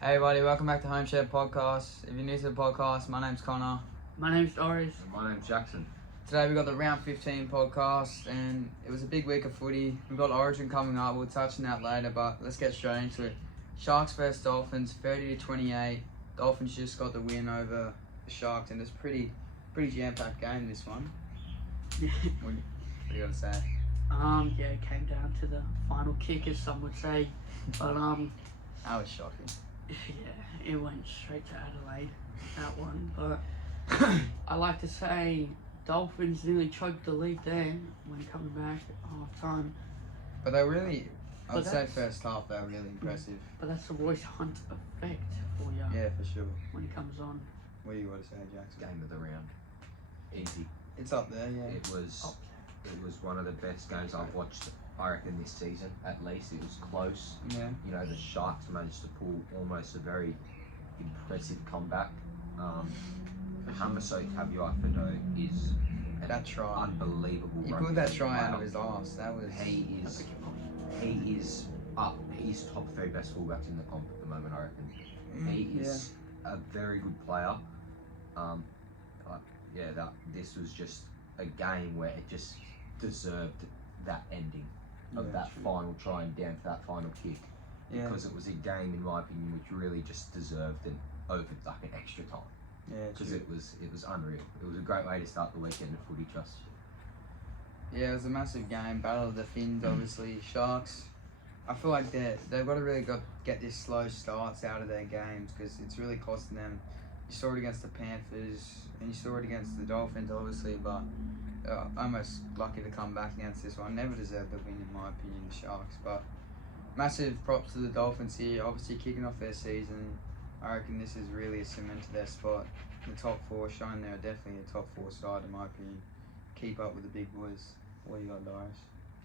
Hey everybody, welcome back to HOMESHED podcast. If you're new to the podcast, my name's Connor. My name's Doris. And my name's Jackson. Today we got the round 15 podcast and it was a big week of footy. We've got Origin coming up, we'll touch on that later, but let's get straight into it. Sharks vs Dolphins, 30-28. Dolphins just got the win over the Sharks and it's pretty jam-packed game, this one. What do you got to say? Yeah, it came down to the final kick, as some would say. But That was shocking. yeah, it went straight to Adelaide, that one. But I like to say Dolphins nearly choked the lead there when coming back at half time. But they really, I would say first half, they were really impressive. But that's the Royce Hunt effect for you. Yeah, for sure. When it comes on. What do you want to say, Jackson? Game of the round. Easy. It's up there, yeah. It was one of the best games I've watched, I reckon, this season, at least. It was close. Yeah. You know, the Sharks managed to pull almost a very impressive comeback. HOMESHED is That try. unbelievable. He pulled that try out of his arse. That was. He's top 3 best fullbacks in the comp at the moment, I reckon. He is a very good player. But yeah, this was just a game where it just deserved that ending of that final try and down to that final kick. Yeah. Because it was a game, in my opinion, which really just deserved an extra time. Yeah, Because it was unreal. It was a great way to start the weekend of footy, trust. Yeah, it was a massive game. Battle of the Finns, obviously. Sharks, I feel like they've got to really get this slow starts out of their games because it's really costing them. You saw it against the Panthers and you saw it against the Dolphins, obviously, but almost lucky to come back against this one. Never deserved the win, in my opinion, the Sharks. But massive props to the Dolphins here, obviously kicking off their season. I reckon this is really a cement to their spot. The top 4, showing they're definitely a top 4 side, in my opinion. Keep up with the big boys. What do you got, Doris?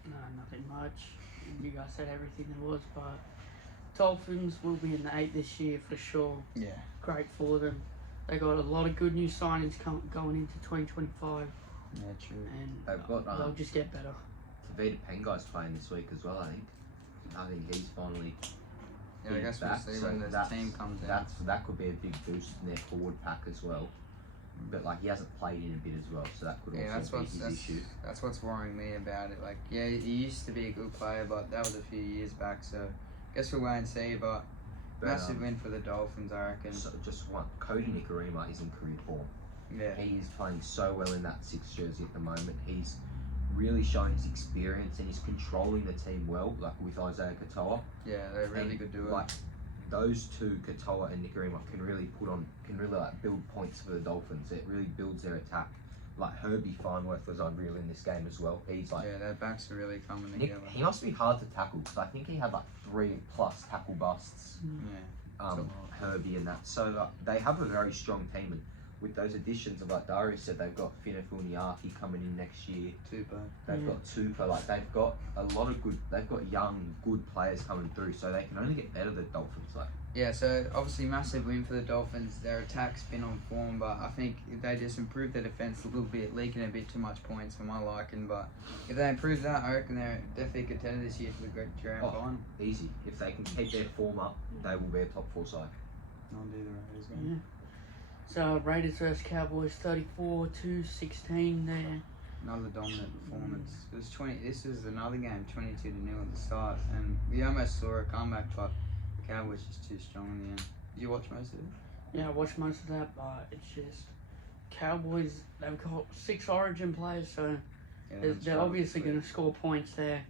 No, nothing much. You guys said everything there was, but Dolphins will be in the 8 this year for sure. Yeah. Great for them. They got a lot of good new signings going into 2025. Yeah, true. And They've got they'll just get better. Tavita Pengai's playing this week as well, I think he's finally Yeah, I guess we'll back. see So when the that's- team comes in. That could be a big boost in their forward pack as well. But like he hasn't played in a bit as well, so that could also be his issue. That's what's worrying me about it. Like, yeah, he used to be a good player, but that was a few years back. So, I guess we'll wait and see. But massive win for the Dolphins, I reckon. So just one, Cody Nikorima is in career form. Yeah. He is playing so well in that 6 jersey at the moment. He's really showing his experience and he's controlling the team well, like with Isaiah Katoa. Yeah, they're really good doing. Like those two, Katoa and Nikorima, can really like build points for the Dolphins. It really builds their attack. Like Herbie Farnworth was unreal in this game as well. He's like, yeah, their backs are really coming together. he must be hard to tackle because I think he had like 3+ tackle busts. Yeah. Herbie and that. So they have a very strong team, and with those additions of like Darius said, they've got Finefuniaki coming in next year. Tupo. They've got Tupa. Like they've got a lot of good. They've got young, good players coming through. So they can only get better. The Dolphins, like. Yeah, so obviously massive win for the Dolphins. Their attack's been on form, but I think if they just improve their defence a little bit, leaking a bit too much points for my liking. But if they improve that, I reckon they're definitely a contender this year for the grand final. Easy. If they can keep their form up, they will be a top 4 side. I'll do the Raiders game. Yeah. So Raiders vs Cowboys, 34-16 there. Another dominant performance. It was 20. This was another game, 22-0 at the start, and we almost saw a comeback, but Cowboys just too strong in the end. Did you watch most of it? Yeah, I watched most of that, but it's just Cowboys. They've got 6 Origin players, so they're obviously going to score points there.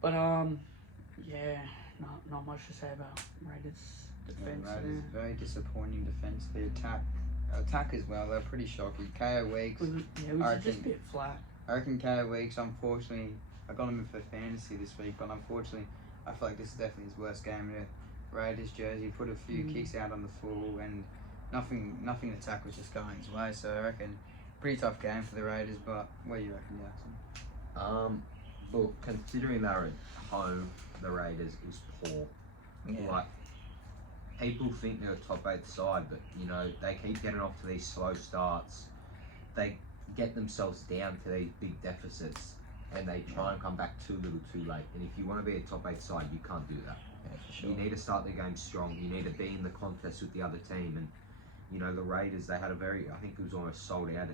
But yeah, not much to say about Raiders defense. Yeah, Raiders very disappointing defense. The attack as well. They're pretty shocking. KO Weeks. It was just a bit flat. I reckon KO Weeks. Unfortunately, I got him in for fantasy this week, but unfortunately, I feel like this is definitely his worst game in a Raiders jersey. Put a few kicks out on the full, and nothing in attack was just going his way. So I reckon pretty tough game for the Raiders. But what do you reckon, Jackson? Look, considering they're at home, the Raiders, it was poor. Yeah. Like, people think they're a top 8 side, but you know they keep getting off to these slow starts. They get themselves down to these big deficits, and they try and come back too little, too late. And if you want to be a top 8 side, you can't do that. for sure. You need to start the game strong. You need to be in the contest with the other team. And, you know, the Raiders, they had a very, I think it was almost sold out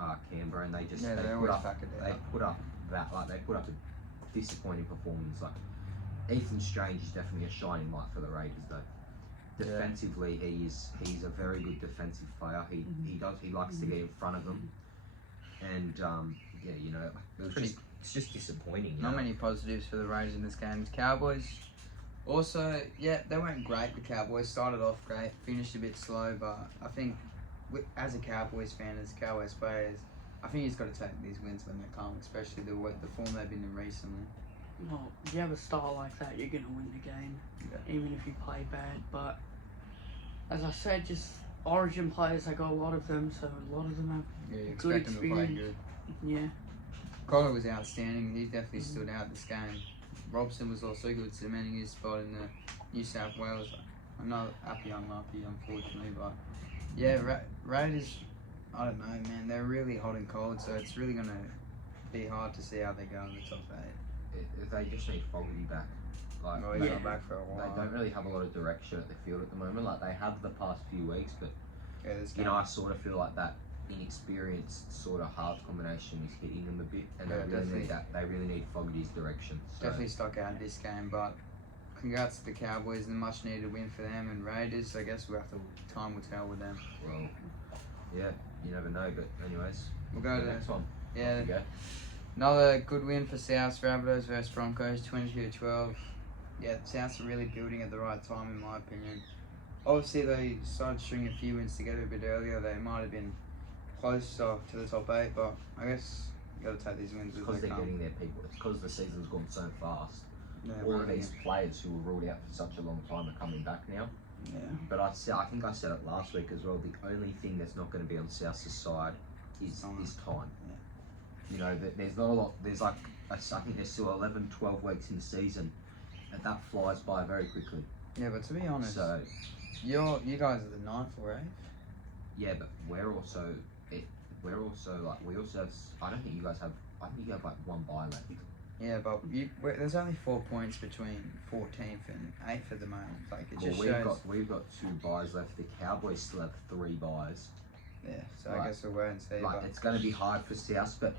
at Canberra, and they just Yeah, they they put always up back it they out. put up that like they put up a disappointing performance. Like Ethan Strange is definitely a shining light for the Raiders though. Defensively, he's a very good defensive player. He likes to get in front of them, and yeah, you know, it's just disappointing. Not many positives for the Raiders in this game. The Cowboys, also, yeah, they weren't great. The Cowboys started off great, finished a bit slow, but I think as a Cowboys fan, as Cowboys players, I think he's got to take these wins when they come, especially the form they've been in recently. Well, if you have a style like that, you're going to win the game, even if you play bad. But as I said, just Origin players, they got a lot of them, so a lot of them have You good expect them to play experience. good. Yeah. Collar was outstanding. He definitely stood out this game. Robson was also good, cementing his spot in the New South Wales. I'm not happy, unlucky, unfortunately, but yeah, Raiders, I don't know, man. They're really hot and cold, so it's really going to be hard to see how they go in the top 8. They just need Fogarty back. Like, Well, he's not back for a while. They don't really have a lot of direction at the field at the moment. Like they have the past few weeks, but Yeah, this you game. know, I sort of feel like that inexperienced sort of half combination is hitting them a bit, and Yeah, they really need that. They really need Fogarty's direction. So. Definitely stuck out this game, but congrats to the Cowboys and a much needed win for them. And Raiders, I guess we'll have to, time will tell with them. Well, yeah, you never know. But anyways, We'll go to the next one. Yeah, Off you go. another good win for South. Rabbitohs versus Broncos, 22-12. Yeah, Souths are really building at the right time, in my opinion. Obviously, they started stringing a few wins together a bit earlier. They might have been closer to the top 8, but I guess you got to take these wins It's as because they they're come. getting their people. It's because the season's gone so fast. Yeah, All of really. these players who were ruled out for such a long time are coming back now. Yeah. But I think I said it last week as well. The only thing that's not going to be on South's side is time. Yeah. You know, there's not a lot. There's like I think there's still 11, 12 weeks in the season, and that flies by very quickly. Yeah, but to be honest, So you guys are the 9th or 8th. yeah, but we're also like we also have. I don't think you guys have. I think you have like one bye left. Yeah, but there's only 4 points between 14th and 8th at the moment. Like it just shows. We've got 2 byes left. The Cowboys still have 3 byes. Yeah, so Like- I guess we'll wait and see. Like But it's going to be hard for South, but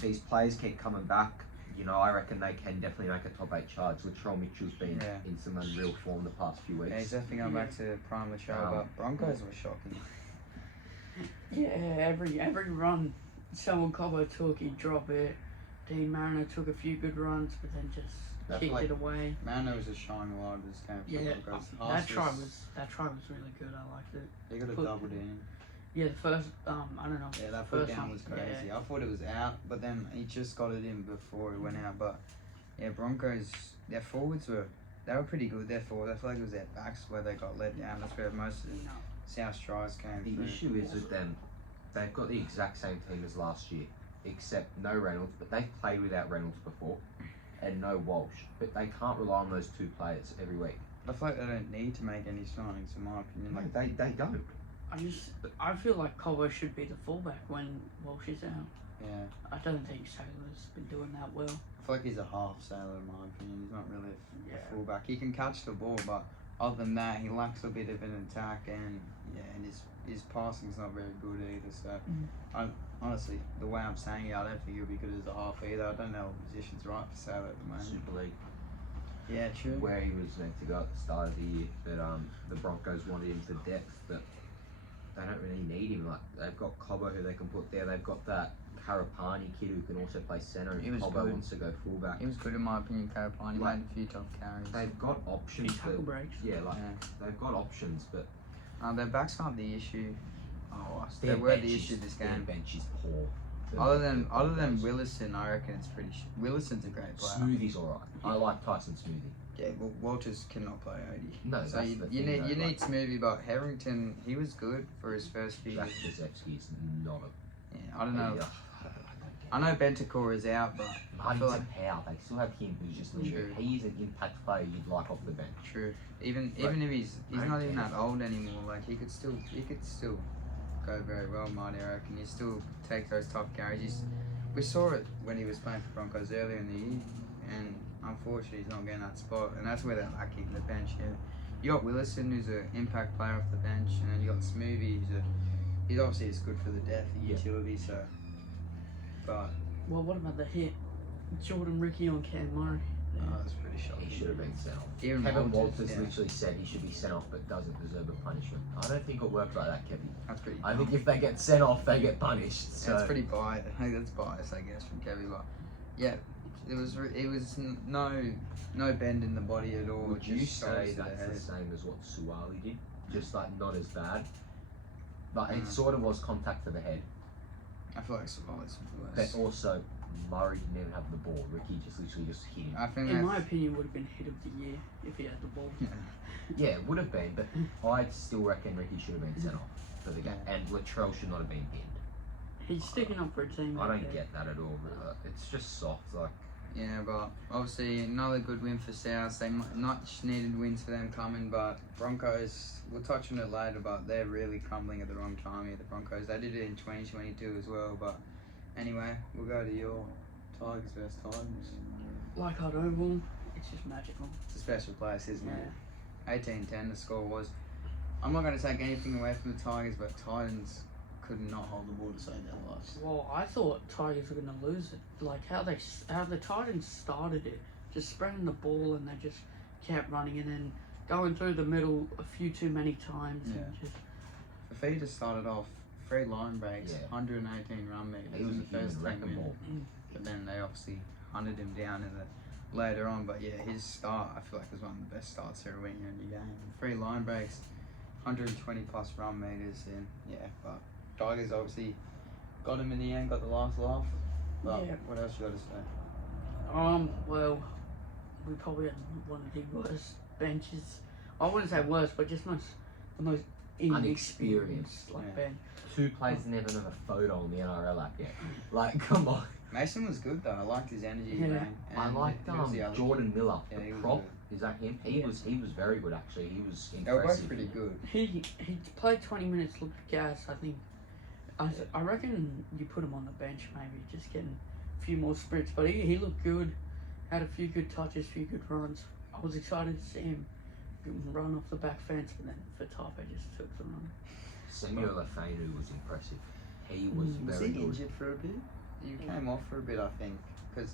these players keep coming back. You know, I reckon they can definitely make a top 8 charge. Latrell Mitchell's been Yeah. in some unreal form the past few weeks. yeah, he's definitely going back to prime Latrell. But Broncos were shocking. Yeah, every run someone Cobbo took, he'd drop it. Dean Mariner took a few good runs, but then just That's kicked like- it away. Manno was a shining light of this game for Yeah, the Broncos. that try was really good. I liked it. They got a put- double in. Yeah, the first I don't know. Yeah, that first put down one, was crazy. yeah. I thought it was out, but then he just got it in before it went out. But yeah, Broncos, their forwards were pretty good. Their forward, I feel like it was their backs where they got let down. That's where most of the No. South tries came The through. issue is with them, they've got the exact same team as last year, except no Reynolds, but they've played without Reynolds before, and no Walsh. But they can't rely on those 2 players every week. I feel like they don't need to make any signings, in my opinion. Like They don't. I feel like Cobbo should be the fullback when Walsh is out. yeah, I don't think Sailor's been doing that well. I feel like he's a half sailor, in my opinion. He's not really a Yeah. fullback. He can catch the ball, but other than that, he lacks a bit of an attack, and and his passing's not very good either. So, honestly, the way I'm saying it, I don't think he'll be good as a half either. I don't know what position's right for Sailor at the moment. Super League, Yeah, true. where he was meant to go at the start of the year, but the Broncos wanted him for depth, but they don't really need him. Like they've got Cobbo who they can put there. They've got that Karapani kid who can also play centre. He And was Cobbo good. wants to go fullback. He was good in my opinion, Carapani. He Like, made a few tough carries. They've got Few options, tackle but breaks. yeah, like Yeah. they've got options, but Their backs aren't the issue. Oh, they their were bench the is- issue this Their game. bench is poor. Other than Willison, I reckon it's pretty. Willison's a great player. Smoothie's alright. I like Tyson Smoothie. Yeah, well, Walters cannot play OD. No, So that's you the need thing, though, you like- need Smoothie, but Harrington, he was good for his first few Jack years. Jezewski is not a. Yeah, I don't know. Yeah, I know Bentancur is out, but I Marty feel like Tapau, they still have him who's just limited. True. He's an impact player you'd like off the bench. true. Even Like, if he's I not even don't that old anymore, like he could still go very well, Marty. I reckon he still take those tough carries. We saw it when he was playing for Broncos earlier in the year, and unfortunately, he's not getting that spot, and that's where they're lacking the bench. Yeah, you got Willison, who's an impact player off the bench, and then you got Smoothie, he's obviously it's good for the depth and utility. So, but Well, what about the hit? Jordan Ricky on Cam Murray. that's pretty shocking. He should have been sent off. Even Kevin Walters, Walters literally said he should be sent off, but doesn't deserve a punishment. I don't think it works like that, Kevin. That's pretty. I think if they get sent off, they get punished. So. That's pretty biased. I think that's biased, I guess, from Kevin. But yeah, it was no bend in the body at all. Would you just say straight to that's the the head. same as what Suwali did? Just like not as bad? But it sort of was contact to the head. I feel like Savali's But worse. also, Murray didn't even have the ball. Ricky just literally just hit him. I think In that's, my opinion, would have been hit of the year if he had the ball. Yeah, it would have been, but I still reckon Ricky should have been sent off for the game. And Latrell should not have been pinned. He's sticking up for a team. I out don't there. get that at all. It's just soft. Like, yeah, but obviously another good win for South. They much needed wins for them coming, but Broncos, we'll touch on it later, but they're really crumbling at the wrong time here, the Broncos. They did it in 2022 as well, but anyway, we'll go to your Tigers versus Titans. Leichhardt Oval, it's just magical. It's a special place, isn't Yeah. it? 18-10 the score was. I'm not going to take anything away from the Tigers, but Titans could not hold the ball to save their lives. Well, I thought Tigers were going to lose it. Like how the Titans started it, just spreading the ball and they just kept running and then going through the middle a few too many times. Yeah. And just, Fafita started off 3 line breaks, Yeah. 118 run meters he was in a the first human 10 wrecking minutes. ball. But then they obviously hunted him down in the later on. But yeah, his start I feel like was one of the best starts ever when you're in the game. 3 line breaks, 120 plus run meters, and yeah. But Tigers obviously got him in the end, got the last laugh. But Yeah. what else you got to say? well, we probably had one of the worst benches. I wouldn't say worst, but just the most inexperienced like Yeah. bench. 2 players never have a photo on the NRL app yet. Like, come on. Mason was good though. I liked his energy. Yeah. Man. I And liked who was the other Jordan kid? Miller, Yeah, he the was prop. good. Is that him? He was very good actually. He was They were impressive. both pretty good. He played 20 minutes, looked gas. I think. I reckon you put him on the bench maybe, just getting a few more sprints. But he looked good, had a few good touches, few good runs. I was excited to see him run off the back fence, but then for top, I just took the run. Samuel Afenu was impressive. He was Was very he good. injured for a bit? He came off for a bit, I think, because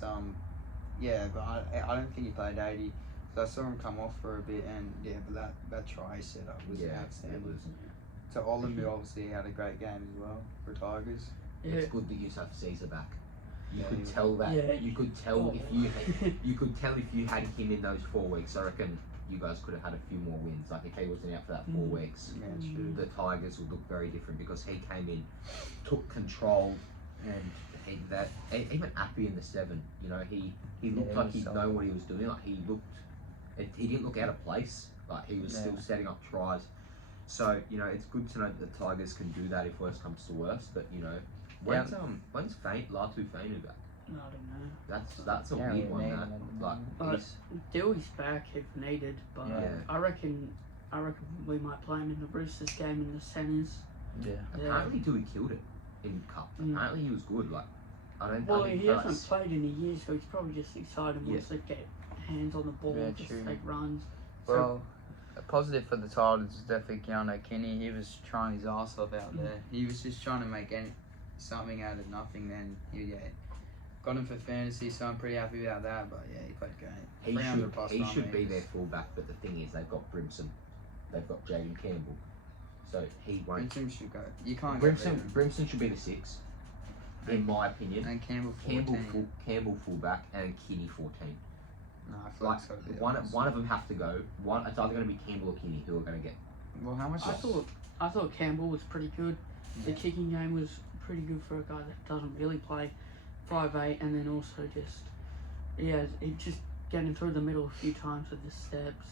yeah, but I don't think he played 80. So I saw him come off for a bit, and yeah, but that try setup was Yeah, outstanding. it was. So Olambu obviously had a great game as well for Tigers. Yeah. It's good that you have Caesar back. You Yeah, could he was tell that. Yeah. You could tell Oh. you could tell if you had him in those 4 weeks. I reckon you guys could have had a few more wins. Like if he wasn't out for that 4 weeks, Yeah, true. the Tigers would look very different because he came in, took control, and even Appy in the 7. You know, he looked Yeah, like he he was know what he was doing. Like he didn't look out of place. Like he was still Yeah. setting up tries. So you know, it's good to know that the Tigers can do that if worst comes to worst. But you know, when's Latu Fainu back? I don't know. That's a Yeah, weird we one. need That him. like But he's, Dewey's back if needed, but Yeah. I reckon we might play him in the Roosters game in the centres. Yeah. apparently Dewey killed it in Cup. Mm. Apparently he was good. Like I don't. Well, I he think hasn't played in a year, so he's probably just excited wants to get hands on the ball, Yeah, just true. take runs. Well, a positive for the Titans is definitely Keanu Kinney. He was trying his ass off out there. He was just trying to make something out of nothing. Then got him for fantasy, so I'm pretty happy about that. But yeah, he played great. He 300 plus he run should be meters. their fullback, but the thing is they've got Brimson, they've got Jaden Campbell, so he won't. Brimson should go. You can't get rid of him. Brimson should be the 6, in my opinion. And Campbell 14. Campbell fullback and Kinney 14. No, I feel Like it's got to be one of them have to go. It's either going to be Campbell or Kinney who are going to get. Well, how much? I thought Campbell was pretty good. The Yeah. kicking game was pretty good for a guy that doesn't really play 5'8", and then also he just getting through the middle a few times with the steps.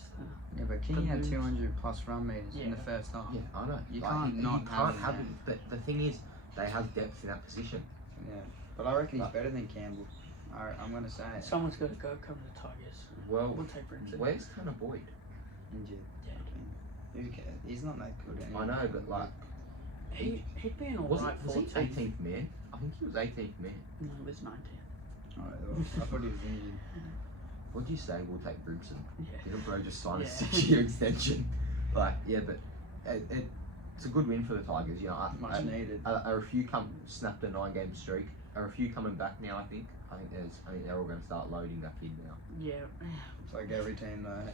Yeah, but Kinney had moves. 200 plus run meters in the Yeah. first half. Yeah, I know. You Like, can't not have him have there. him. But the thing is, they have depth in that position. Yeah, but I reckon he's But- better than Campbell. I'm gonna say it. Someone's got to go come to the Tigers. Well, We'll take Brimson. where's Tanner Boyd? Injured. Yeah. Who cares? He's not that good anymore. I know, but like, He'd be an was alright he 14th. 18th man? I think he was 18th man. No, he was 19. Alright, well, I thought he was injured. what do you say? We'll take Brimson. Yeah. Didn't bro just sign a Yeah. 6-year extension? Like, yeah, but it's a good win for the Tigers. You know, Much needed. Are a few snapped a 9-game streak? Are a few coming back now? I think they're all going to start loading back in now. Yeah. It's like every team though.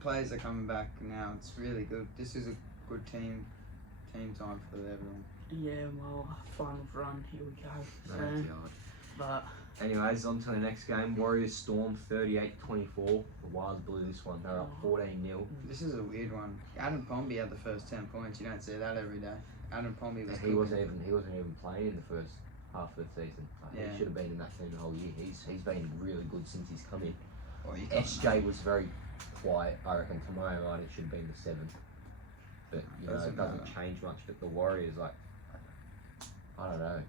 Players are coming back now. It's really good. This is a good team time for everyone. Yeah, well, finals run, here we go. So, That's hard. but Anyways, on to the next game. Warriors Storm 38-24. The Wilds blew this one. They're up 14-0. This is a weird one. Adam Pomby had the first 10 points. You don't see that every day. Adam Pomby was. He wasn't even playing in the first half of the season. Yeah. He should have been in that team the whole year. He's been really good since he's come in. Well, you can't SJ was very quiet. I reckon to my mind it should have been the 7th. But you know, it doesn't change much. But the Warriors, like, I don't know.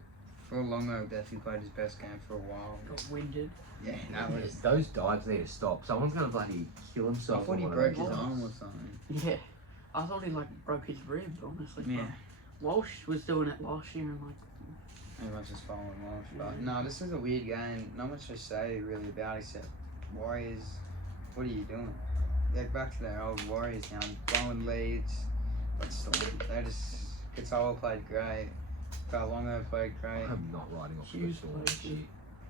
For Longo, definitely played his best game for a while. got winded. Yeah, that was. Those dives need to stop. Someone's gonna bloody kill I himself. thought he on one broke of his those arm or dives. something. Yeah. I thought he broke his rib, honestly. Yeah. But Walsh was doing it last year and Everyone's just following Walsh. But no, this is a weird game. Not much to say really about it except Warriors. What are you doing? Get back to their old Warriors now. Blowing leads. But still, they just. Katoa played great. Longo played great. I'm not riding off Hughes the Storm played this year.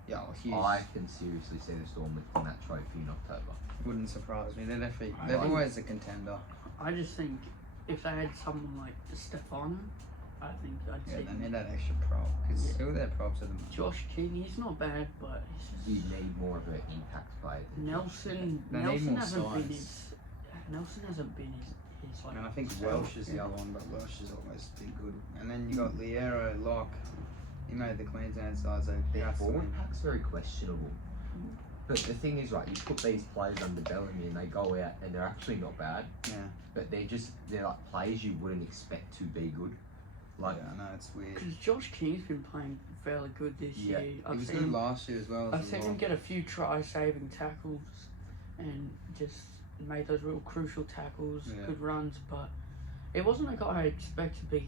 Yeah, well, Hughes I can seriously see the Storm lifting that trophy in October. wouldn't surprise me. They're definitely. I They're like- always a contender. I just think if they had someone like Stefano, I think I'd Yeah, see they need that extra prop. Because Yeah. who are their props at the moment? Josh King. He's not bad, but You he's just need more of an impact player. Nelson. They need Nelson more hasn't been size. his. Nelson hasn't been his like. And I think Welsh is the other one, but Welsh has always been good. And then you got Liero, Locke. He made the Queensland side, so Their that's the forward win. pack's very questionable. But the thing is, right, you put these players under Bellamy and they go out and they're actually not bad. Yeah. But they're like players you wouldn't expect to be good. Like, Yeah, I know, it's weird. Because Josh King's been playing fairly good this Yeah. year. He was good last year as well. I've seen him get a few try-saving tackles and just made those real crucial tackles, Yeah. good runs, but it wasn't a guy I expect to be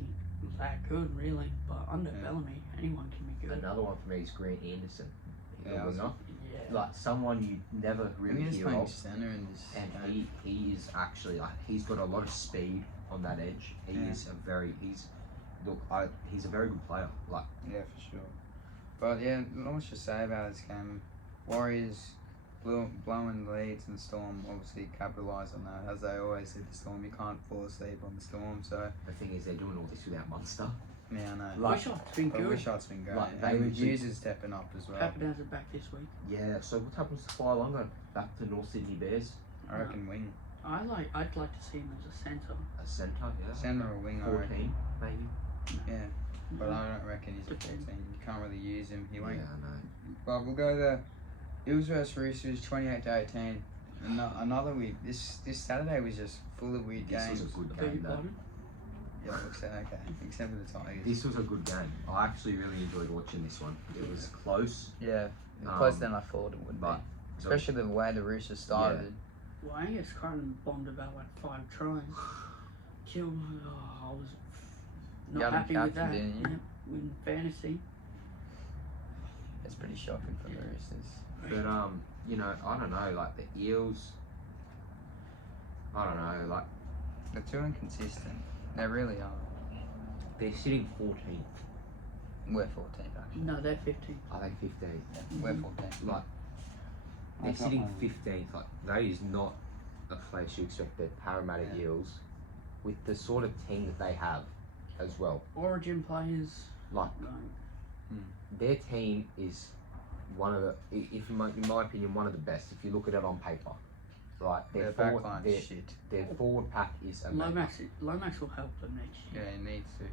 that good, really. But under Yeah. Bellamy, anyone can be good. another one for me is Grant Anderson. He's Yeah, I a was- winger. Yeah. Like someone you never I really mean, he's hear playing of. centre in this. And game. he is actually like he's got a lot of speed on that edge. He Yeah. is he's a very good player. Like Yeah, for sure. But yeah, not much to say about this game. Warriors blowing leads and Storm obviously capitalised on that, as they always did. The Storm, you can't fall asleep on the Storm. So the thing is, they're doing all this without Munster. yeah, I know. Like- Wishot's been But good. Wishot's been great. Like, they and literally- Hughes is stepping up as well. Papadan's back this week. Yeah. So what happens to Fly Longer? Back to North Sydney Bears, I reckon wing. I'd like to see him as a centre. a centre. Yeah. Centre or wing, I reckon. 14 maybe. Yeah, but I don't reckon he's a 14. You can't really use him. He Yeah, won't. I know. But we'll go the Eels versus Roosters, 28-18. Another weird. This Saturday was just full of weird This games. was a good Beg game your though. pardon? Yeah, okay. Except for the Tigers. This was a good game. I actually really enjoyed watching this one. It was close, Yeah, closer than I thought it would but Especially the way the Roosters started. Well, Angus Crichton bombed about like 5 tries. Killed. Oh, I was You not had him happy with that. captain, didn't you? Yeah, in fantasy. It's pretty shocking for the Yeah. Roosters. but you know, I don't know. Like the Eels, I don't know. Like They're too inconsistent. They really are. they're sitting 14th. We're 14th actually. No, they're 15. Are they 15th? We're 14th. Like they're I got sitting one. 15th. Like that is not a place you expect the Parramatta Yeah. Eels, with the sort of team that they have, as well. Origin players. Like Going. their team is one of the, if in my opinion, one of the best. If you look at it on paper, right? Their forward, backline their, is shit. their forward pack is amazing. Lomax will help them next Yeah, year. it needs to.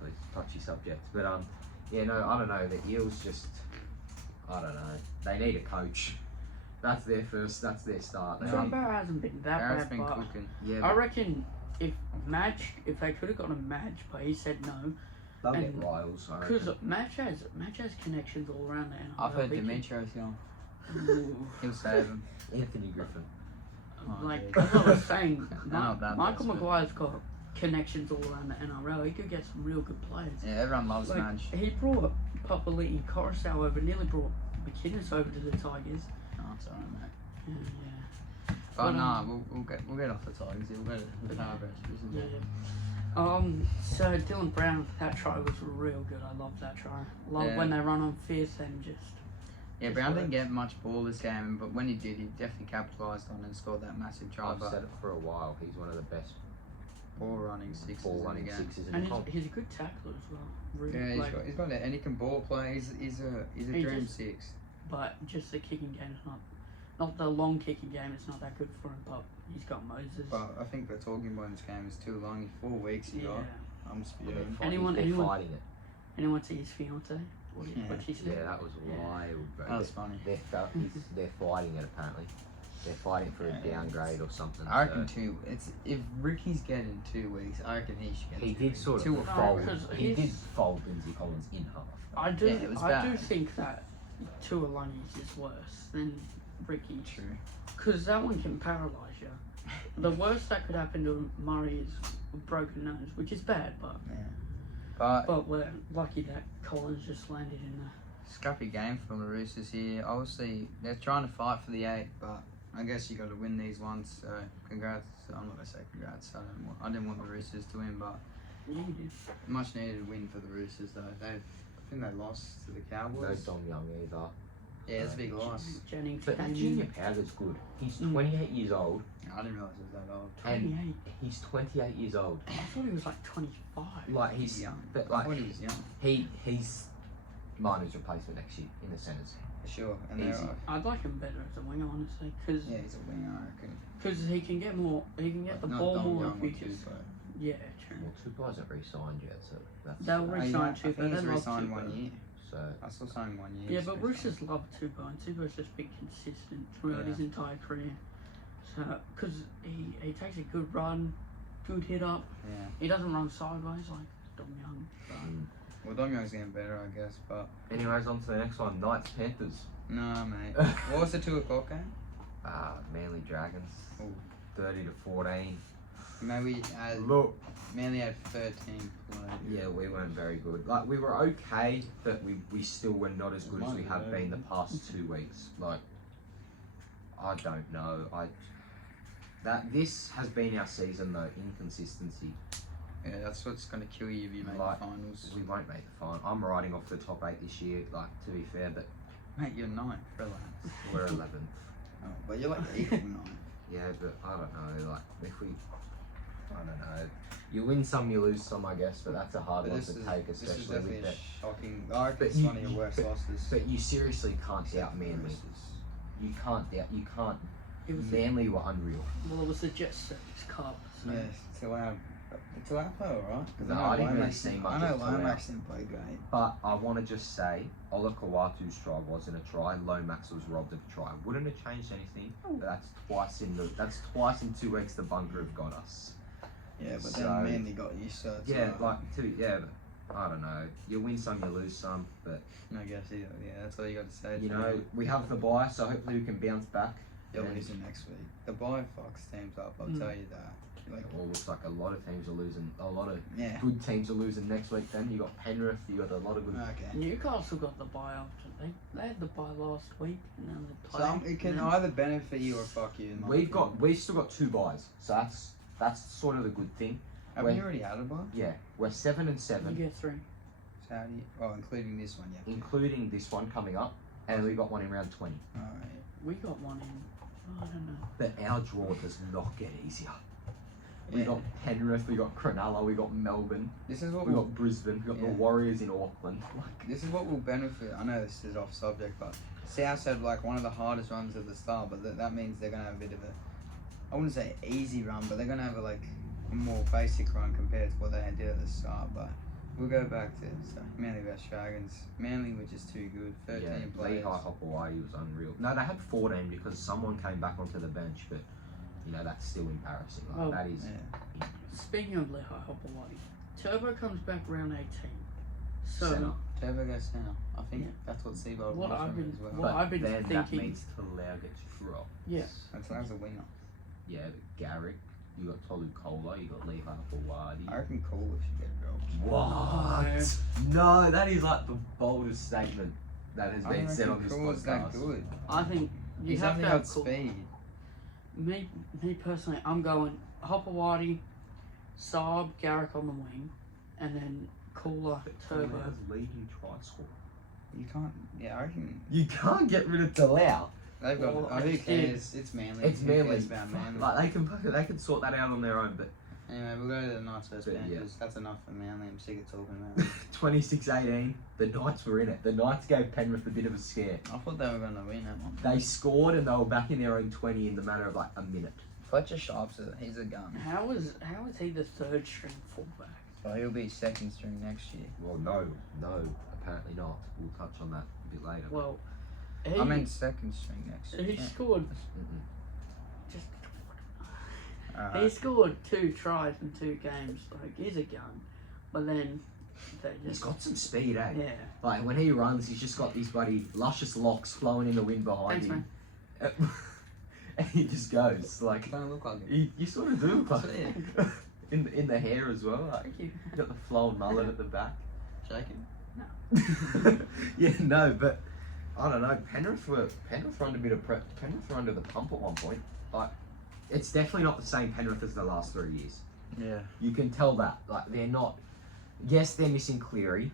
Please, touchy subject, but yeah, no, I don't know. The Eels just, I don't know. They need a coach. That's their start. They John need- Barrow hasn't been that Garrett's bad, been but cooking. yeah, I but reckon if they could have gotten a match, but he said no. they'll get and- Riles. I Because reckon. match has connections all around the NRL. I've heard He can- Dimitro's gone. Ooh. He'll save him. Anthony Griffin. Oh, Like dude. as I was saying, They're not that Michael desperate. Maguire's got connections all around the NRL. He could get some real good players. Yeah, everyone loves Like, Madge. he brought Papali'i Coruscant over, nearly brought McInnes over to the Tigers. Oh, chance on it, mate. Yeah. But nah, we'll get off the Tigers. We'll go to the Panthers, isn't it? So Dylan Brown, that try was real good. I love that try. Love when they run on fierce and just. Yeah, Brown didn't get much ball this game, but when he did, he definitely capitalised on it and scored that massive try. I've said it for a while. He's one of the best ball running sixes ball in running the game. sixes in And the comp. he's a good tackler as well. Really, Yeah, he's got it, and he can ball play. He's a He dream just- six. But just the kicking game's not the long kicking game. It's not that good for him. But he's got Moses. But I think the talking point in this game is too long. 4 weeks he got. I'm spewing. Anyone fighting it. Anyone see his fiance? What she said? Yeah, that was wild, bro. That was funny. They're fighting it apparently. They're fighting for a downgrade or something. I reckon if Ricky's getting 2 weeks, I reckon he should get. He 2 did weeks. sort Two of or fold. four. He did fold Lindsay Collins in half. I do. Yeah, it was I do bad. think that Tuolungi's is worse than Ricky. True. Because that one can paralyse you. The worst that could happen to Murray is a broken nose, which is bad, but But we're lucky that Collins just landed in the. scrappy game from the Roosters here. Obviously, they're trying to fight for the 8, but I guess you got to win these ones. So congrats. I'm not gonna say congrats. I didn't want the Roosters to win, but Yeah, you did. much needed win for the Roosters though. I think they lost to the No Cowboys. Dom Young either. Yeah, it's a big loss. Jennings But came Junior in. Powder's good. He's 28 years old. I didn't realise it was that old. And 28. he's 28 years old. I thought he was like 25. Like he's young. but I like thought he was young. he's Manu's replacement next year in the centres. For sure. And Easy. they're I'd like him better as a winger, honestly, because he's a winger, I reckon. he can get more. He can get the Not ball Dom more Young if he or just. Tupo. Yeah, true. Well, Tupo hasn't re-signed yet, so that's They'll I re-sign think Tupo. he's They love re-signed Tupo. 1 year. so. I saw something 1 year. Yeah, he's but re-signed. Roosters love Tupo, and Tupo's just been consistent throughout Yeah. his entire career. So, because he takes a good run, good hit up. Yeah. He doesn't run sideways like Dom Young. Well, Dom Young's getting better, I guess, but Anyways, on to the next one. Knights Panthers. no, mate. What was the 2 o'clock game? Manly Dragons. Ooh. 30-14. Maybe Look. Manly had 13 played. Yeah, we weren't very good. Like we were okay, but we still were not as good as we have been the past 2 weeks. Like I don't know. This has been our season though, inconsistency. Yeah, that's what's going to kill you if you make Like, the finals. We won't make the final. I'm riding off the top 8 this year, like to be fair, but Mate, you're 9th, relax. we're 11th. Oh, but you're like equal 9. Yeah, but I don't know, like I don't know. You win some, you lose some, I guess, but that's a hard But one this to is take, this is especially definitely with a that. shocking. I reckon But it's you- one of your worst losses. But you seriously can't doubt Manly. You can't doubt. You can't. It was Manly were unreal. well, it was the Jet Series Cup. So. Yeah, Till I play alright. No, I didn't really see much I know of Till Lomax didn't play great. But I want to just say, Ola Kawatu's try wasn't a try. Lomax was robbed of a try. Wouldn't have changed anything. But that's twice in 2 weeks the bunker have got us. Yeah, but So- then Manly got you, so it's Yeah, alright. but I don't know. You win some, you lose some. But I guess, yeah, that's all you got to say. you know, we have the bye, so hopefully we can bounce back. You'll and- lose it next week. The bye fucks teams up, I'll tell you that. Like, It all looks like a lot of teams are losing. A lot of yeah. good teams are losing next week. Then you got Penrith. You got a lot of good. Okay. Newcastle got the bye after they had the bye last week, and then the So it can either benefit you or fuck you. In my opinion. We've still got 2 buys, so that's sort of the good thing. Have we already had a bye? Yeah, we're 7 and 7, You get 3. So how do you, including this one, yeah. including this one coming up, and we got one in round 20. Alright. We got one in. I don't know. But our draw does not get easier. We Yeah. got Penrith, we got Cronulla, we got Melbourne, This is what we will got Brisbane, we got Yeah. the Warriors in Auckland. Like, this is what will benefit. I know this is off subject, but South had like one of the hardest runs at the start, but that means they're gonna have a bit of a, I wouldn't say easy run, but they're gonna have a more basic run compared to what they did at the start. But we'll go back to Manly vs Dragons. Manly were just too good. 13 yeah, players. Lehigh Hawaii was unreal. No, they had 14 because someone came back onto the bench, but you know that's still embarrassing. Like, Oh, that is. Yeah. Speaking of Lehigh Hawaii, Turbo comes back round 18. So Centre. Turbo goes center. I think Yeah. that's what Seabold What wants I've from been- him as well. what But I've been then that thinking- means Talau gets dropped. yeah, That's a winger. Yeah, but Garrick, you got Tolu Kola, you got Lehigh Hawaii. I reckon Cool should get dropped. What? No, that is like the boldest statement that has I been don't said on reckon this Cool's that podcast. good. I think You He's have only to got have cool. speed. Me personally, I'm going Hopawati, Saab, Garrick on the wing, and then Cooler, Turbo. Talau's leading try scorer. You can't. Yeah, I reckon You can't get rid of Talau. they've got. Well, oh, I who just did. cares? It's Manly. It's Who Manly. cares about Manly? Like they can sort that out on their own. But Anyway, we'll go to the Knights versus But, yeah. Panthers. That's enough for Manly. I'm sick of talking about it. 26-18, the Knights were in it. The Knights gave Penrith a bit of a scare. I thought they were going to win that one. They scored and they were back in their own 20 in the matter of like a minute. Fletcher Sharp's he's a gun. How is he the third string fullback? So he'll be second string next year. Well, no, apparently not. We'll touch on that a bit later. Well, I meant second string next year. he scored. Mm-mm. Just he Alright. scored 2 tries in 2 games. Like he's a gun, but then they He's just got some speed, eh? yeah. Like when he runs, he's just got these bloody luscious locks flowing in the wind behind Thanks, him. And he just goes like Don't look like him. you sort of do look like That's it. in the hair as well. Like, Thank you. you got the flowing mullet at the back. Shaking. Yeah, no, but I don't know. Penrith were under a bit of Penrith were under the pump at one point. Like, it's definitely not the same Penrith as the last 3 years. Yeah. You can tell that. Like, they're not. Yes, they're missing Cleary,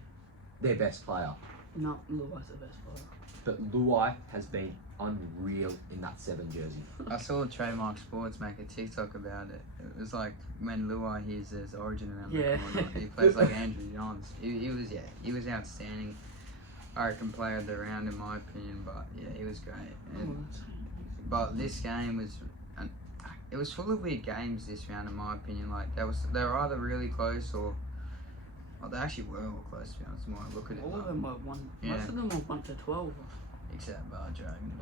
their best player, Not Luai's the best player. but Luai has been unreal in that 7 jersey. I saw Trademark Sports make a TikTok about it. It was like when Luai hears his origin and Yeah. he plays like Andrew Johns. He was outstanding. I reckon player of the round in my opinion, but yeah, he was great. And, but this game was, it was full of weird games this round in my opinion. Like they were either really close or they actually were all close to be honest. The more I look at it, All of but- them were 1. Yeah. Most of them were 1 to 12. except Bar Dragon.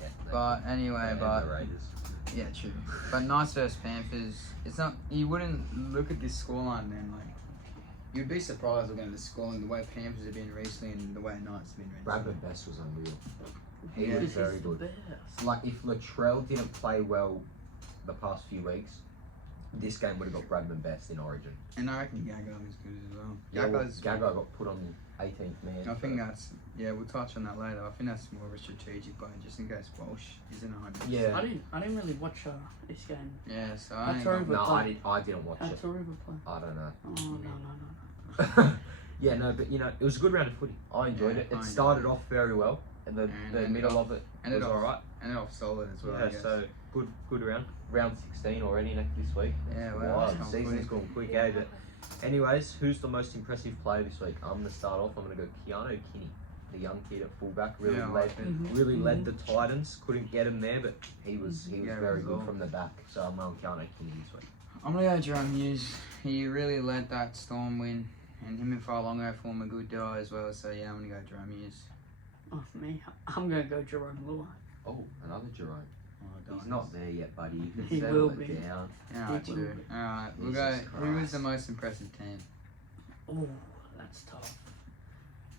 Yeah, But anyway, and but the Raiders. yeah, true. But Knights versus Panthers, it's not. You wouldn't look at this scoreline then like. You'd be surprised looking at the scoreline the way Panthers have been recently and the way Knights have been recently. Bradman Best was unreal. He Yeah. was Because very he's the good. best. Like if Latrell didn't play well the past few weeks, this game would have got Bradman Best in Origin. And I reckon Gago is good as well. Yeah, well, Gago's. Gago got put on the 18th man. I think that's we'll touch on that later. I think that's more of a strategic play just in case Walsh isn't 100%. Yeah. I didn't really watch this game. Yeah, so That's I ain't alright. got- No, I didn't watch That's it. a river play. I don't know. Oh no. Yeah, no, but you know, it was a good round of footy. I enjoyed Yeah, it. I It enjoyed started off very well, and the And ended middle off- of it ended was off alright. And off solid as well. I Yeah, guess. so good round. Round 16 already this week. Yeah, Wow, well, the season's gone quick, eh? But anyways, who's the most impressive player this week? I'm gonna start off. I'm gonna go Keanu Kinney, the young kid at fullback. Really Yeah, I led, like it. really led the Titans. Couldn't get him there, but he was Yeah, very good result. from the back. So I'm going Keanu Kinney this week. I'm gonna go Jerome Hughes. He really led that Storm win, and him and Farlongo form a good duo as well. So yeah, I'm gonna go Jerome Hughes. Oh, for me, I'm gonna go Jerome Luai. Oh, another Jerome. Oh, He's not there yet, buddy. You can He settle will it be. down. Alright, He will true. be. Alright, we'll go. Jesus Who was Christ. the most impressive team? Oh, that's tough.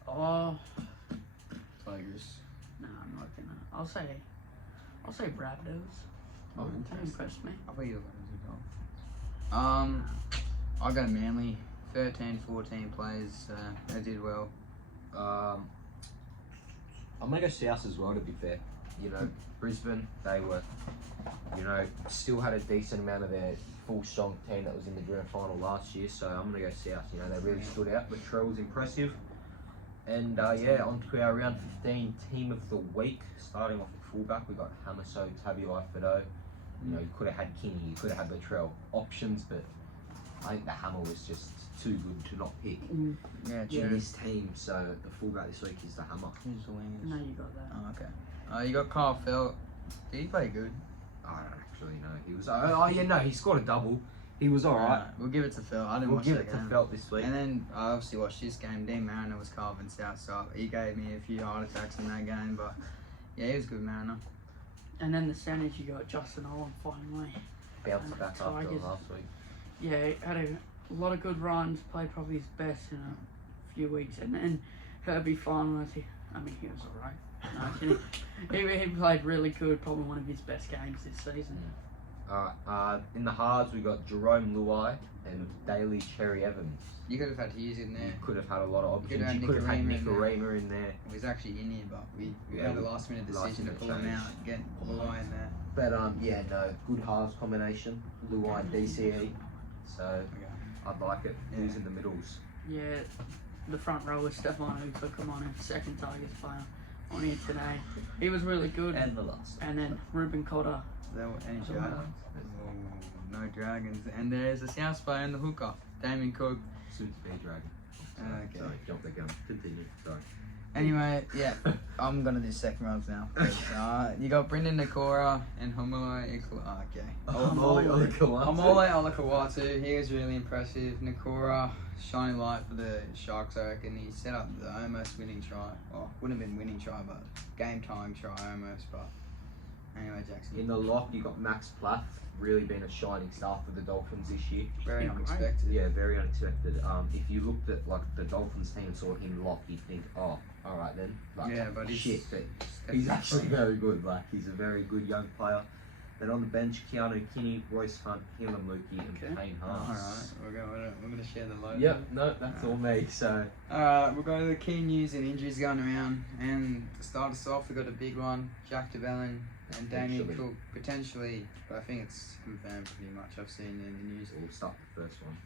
Oh, Tigers. no, I'm not gonna. I'll say Rabbitohs. Oh, They interesting. impressed me. I thought you were going to go. I'll go Manly. 13, 14 players. They did well. I'm gonna go South as well. To be fair, you know, Brisbane, they were, you know, still had a decent amount of their full strong team that was in the grand final last year. So I'm gonna go South. You know, they really stood out. Latrell was impressive. And yeah, on to our round 15 team of the week. Starting off at fullback, we got Hamaso, Tabuai, Fido. You know, you could have had Kinney, you could have had Latrell. Options, but I think the Hammer was just too good to not pick Mm, Yeah, in true. this team. So the fullback this week is the Hammer. Who's the wingers? no, you got that. Oh, okay. You got Kyle Felt. Did he play good? I don't actually know. He was. Oh yeah, no, he scored a double. He was all right. We'll give it to Felt. I didn't We'll watch give that it to game. Felt this week. And then I obviously watched this game. Dean Mariner was carving South, so he gave me a few heart attacks in that game. But yeah, he was a good Mariner. And then the centers, you got Justin Owen finally. Bounced back after Tigers. last week. Yeah, he had a lot of good runs. Played probably his best in a few weeks. And then Herbie finally, I mean, he was alright. No, he played really good. Probably one of his best games this season. In the halves, we got Jerome Luai and Daly Cherry Evans. You could have had his in there. You could have had a lot of You could options. have You could have had Nikorima in there. Nikorima in there. He was actually in here, but we Yeah, made a last minute decision to last-minute pull him change. out, get Luai in there. But yeah, no, good halves combination. Luai and DCE. So Okay. I'd like it. Yeah. Who's in the middles? Yeah, the front row was Stefano who took him on a second Tigers player on here today. He was really good. And the last. And then Ruben Cotter. There were any dragons? Oh, no dragons. And there's a South player in the hooker, Damien Cook. Soon to be a dragon. Okay. Sorry, jump the gun. Continue. Sorry. Anyway, yeah, I'm gonna do second rows now. You got Brendan Nakora and Homolo okay. Omole Olakawatu, he was really impressive. Nakora, shining light for the Sharks, I reckon. He set up the almost winning try. Well, wouldn't have been winning try, but game time try almost. But anyway, Jackson. In the lock, you got Max Plath, really been a shining star for the Dolphins this year. Very Yeah, unexpected. Yeah, very unexpected. If you looked at like the Dolphins team and saw him lock, you'd think, oh, all right then. Like, Yeah, but he's- shit, but he's actually very good. Like he's a very good young player. Then on the bench, Keanu Kinney, Royce Hunt, Hillem Lukey, and Okay. Payne Alright, Haas. we're gonna share the logo. Yep, no, that's all me. So Alright, we'll go to the key news and injuries going around. And to start us off, we've got a big one. Jack DeBellin and Damien Potentially. Cook, potentially, but I think it's confirmed pretty much. I've seen it in the news. we'll start the first one.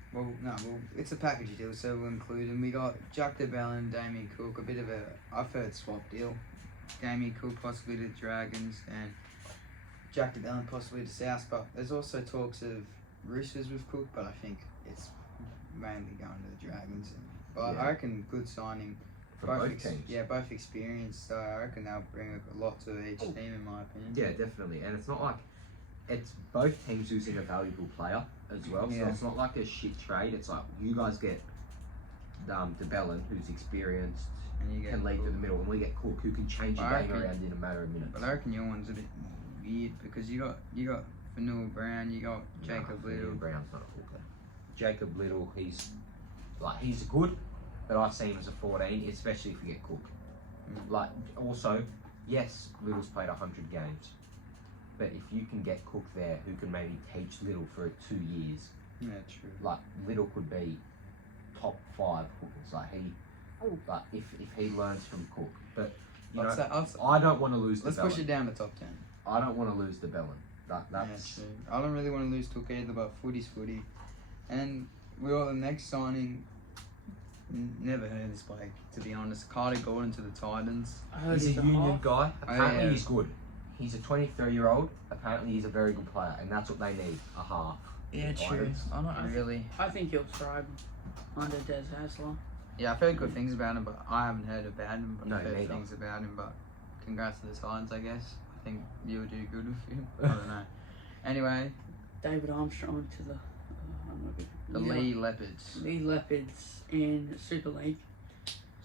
Well, it's a package deal, so we'll include them. We got Jack DeBellin, Damien Cook, a bit of a, I've heard swap deal. Damien Cook possibly to the Dragons, and Jack DeBellin possibly to South, but there's also talks of Roosters with Cook, but I think it's mainly going to the Dragons. But Yeah. I reckon good signing. For both teams. Yeah, both experienced, so I reckon they'll bring a lot to each team, in my opinion. Yeah, definitely. And it's not like it's both teams losing a valuable player as well. So Yeah. it's not like a shit trade. It's like you guys get DeBellin, who's experienced, And you get can lead Cook. through the middle, and we get Cook, who can change the I game reckon- around in a matter of minutes. But I reckon your one's a bit weird because you got Fanua Brown, you got Jacob Nah, Little. Brown's not a hooker. Jacob Little, he's good, but I see him as a 14, especially if you get Cook. Like also, yes, Little's played 100 games, but if you can get Cook there, who can maybe teach Little for 2 years, Yeah, true. like Little could be top 5 hookers. Like if he learns from Cook, but you know, I don't want to lose. Let's the push Bellin. it down to top 10. I don't want to lose the Bellin. That's Yeah, true. I don't really want to lose Cook either, but footy's footy. And we got the next signing. Never heard of this bloke, to be honest. Carter Gordon to the Titans. I heard he's a a union half. guy. Apparently yeah. he's good. He's a 23-year-old. Apparently he's a very good player, and that's what they need, a half. Yeah, true. Titans. I'm not really. I think he'll thrive under Des Hasler. Yeah, I've heard good things about him, but I haven't heard about him. But No, I've heard neither. things about him. But congrats to the Titans, I guess. I think you'll do good with him. I don't know. Anyway, David Armstrong to the the Lee Leopards. Lee Leopards in Super League.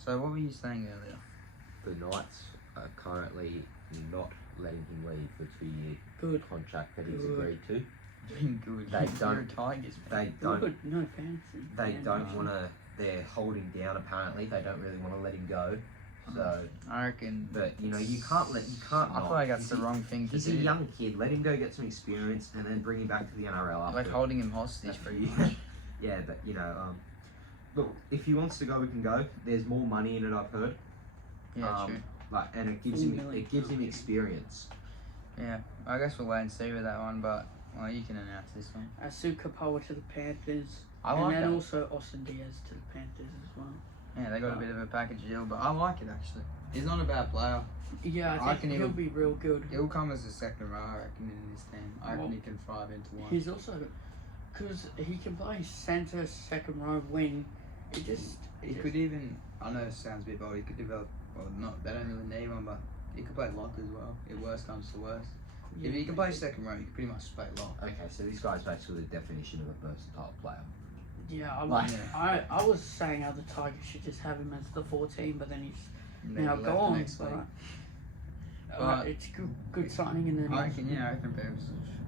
So what were you saying earlier? The Knights are currently not letting him leave the 2-year Good. contract that he's Good. agreed to. Doing good. They You're don't- a Tigers fan. They don't. Good. No fancy. They Yeah, don't no. want to. They're holding down. Apparently, they don't really want to let him go. So, I reckon. but you know, you can't. I not. feel like that's He's the a- wrong thing to He's do. a young kid. Let him go get some experience, and then bring him back to the NRL after. Like holding him hostage for you. Yeah, but you know, look, if he wants to go, we can go. There's more money in it, I've heard. Yeah, true. Like, and it gives him experience. Yeah, I guess we'll wait and see with that one, but well, you can announce this one. Asu Kapoa to the Panthers. I and like then that. also Austin Diaz to the Panthers as well. Yeah, they got a bit of a package deal, but I like it actually. He's not a bad player. Yeah, I reckon think he'll be real good. He'll come as a second row, I reckon, in this team. I reckon Well, he can thrive into one. He's also, because he can play centre, second row, wing. He could even, I know it sounds a bit bold, he could develop, well, not, they don't really need one, but he could play lock as well, if worst comes to worst. Yeah, If he can play second row, he can pretty much play lock. Okay, so this guy's basically the definition of a versatile player. Yeah, Like- I was saying how the Tigers should just have him as the 14, but then he's And now then he left the gone. next week. But it's good signing in I there. reckon Bears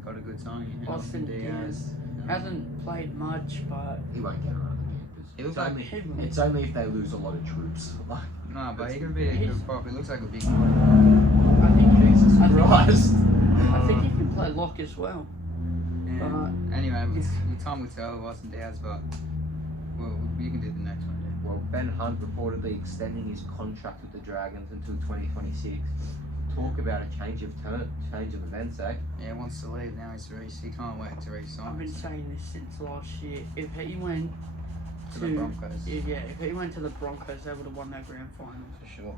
got a good signing in him. Austin Diaz hasn't played much, but He won't get around the He campus. looks like he will. It's only if they lose a lot of troops. Like, No, but he can be a He's- good prop. He looks like a big I think Jesus Christ. I think he can play lock as well. But Anyway, time will tell. It wasn't ours, but well, you can do the next one. Yeah. Well, Ben Hunt reportedly extending his contract with the Dragons until 2026. Talk about a change of events, eh? Yeah, he wants to leave now. He can't wait to re-sign. I've been saying this since last year. If he went to the Broncos. Yeah, if he went to the Broncos, they would have won that grand final. For sure.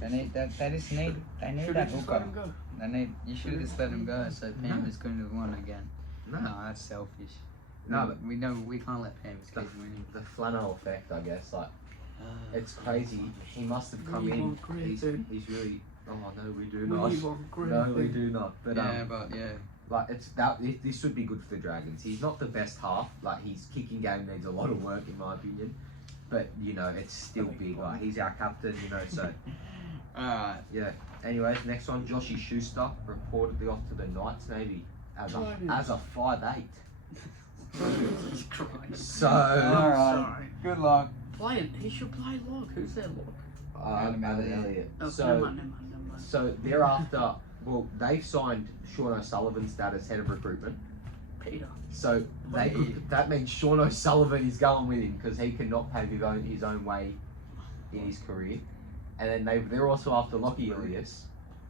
They need that. They just need. They need Should that have just hooker. let him go. They need. You should have just let him go. So Panthers couldn't have won again. No. No, that's selfish. No, but we know we can't let Panthers keep winning. The flannel effect, I guess. Like, it's crazy. He must have come in. He's really. Oh no, we do not. No, we do not. But like this would be good for the Dragons. He's not the best half. Like his kicking game needs a lot of work, in my opinion. But you know, it's still big. Like he's our captain, you know. So. Alright. Yeah. Anyways, next one, Joshy Schuster reportedly off to the Knights Navy as a 5'8". Jesus Christ. So. Alright. Good luck. He should play lock. Who's their lock? Adam Elliott. Oh, So. never mind. So thereafter, well, they've signed Sean O'Sullivan's dad as head of recruitment. Peter. So that means Sean O'Sullivan is going with him because he cannot pave his own way in his career. And then they're also after Lockie Ilias.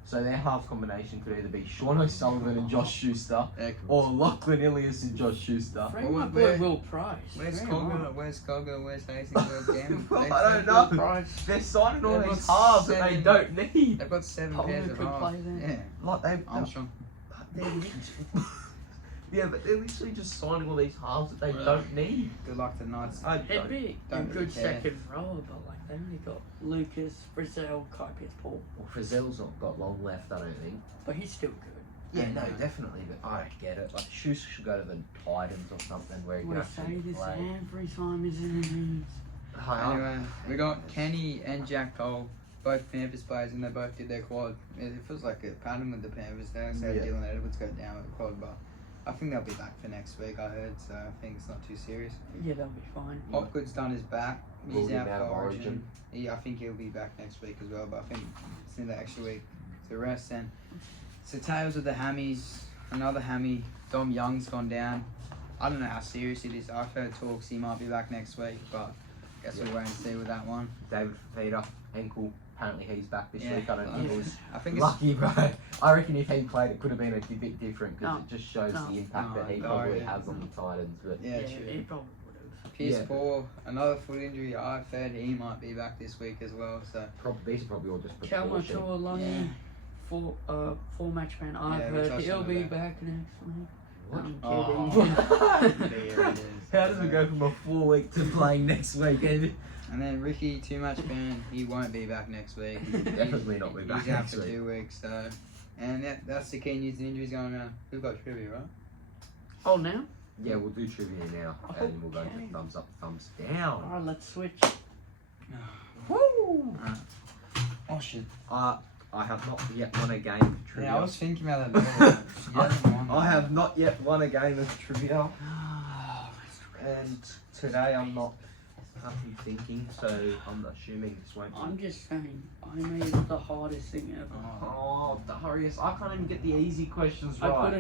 So their half combination could either be Sean O'Sullivan and Josh Schuster, or Lachlan Ilias and Josh Schuster. Bring my boy Will Price. Where's Cogger? Where's Hastings? Where's Gam? I don't know. They're signing all these halves that they don't need. They've got 7 pairs of could halves. play there. Yeah. Like Armstrong. Yeah, but they're literally just signing all these halves that they don't need. Good luck to Knights. It'd be a don't really good care. second row, but like they only got Lucas, Frizzell, Kai Pierce-Paul. Well, Frizzell's not got long left, I don't think. But he's still good. Yeah, no, definitely, but I don't get it. Like, Schuster should go to the Titans or something where he can We actually say this play. every time he's in the news. Anyway, we got Kenny and Jack Cole, both Panthers players, and they both did their quad. It feels like a pattern with the Panthers. They don't say Dylan Edwards go down with the quad, but I think they'll be back for next week, I heard, so I think it's not too serious. Yeah, they'll be fine. Hopgood's done his back. He's out for Origin. Origin. I think he'll be back next week as well, but I think it's in the extra week to rest. And so tails of the hammies, another hammy. Dom Young's gone down. I don't know how serious it is. I've heard talks he might be back next week, but I guess we'll wait and see with that one. David Fafita, ankle. Apparently he's back this week. I don't think it was I think it's lucky, bro. I reckon if he played, it could have been a bit different because it just shows the impact that he probably has on the Titans. But yeah, he probably would have. Pierce Paul, another foot injury. I've heard he might be back this week as well. So these are probably all just Kalma precaution. Tuolungi, four match man. I've heard he'll be back next week. What? I'm kidding. There it is. How does it go from a full week to playing next week? And then Ricky, too much fan. He won't be back next week. Definitely not be back He's out next for week. 2 weeks. So, and that's the key news and injuries going around. We've got trivia, right? Oh, now? Yeah, we'll do trivia now, and we'll go Okay. to thumbs up, thumbs down. Alright, let's switch. Woo! Oh shit. I have not yet won a game of trivia. Yeah, I was thinking about that. I have not yet won a game of trivia, and today I'm not happy thinking, so I'm assuming this won't be. I'm just saying, I made the hardest thing ever. Oh, Darius, I can't even get the easy questions I right. put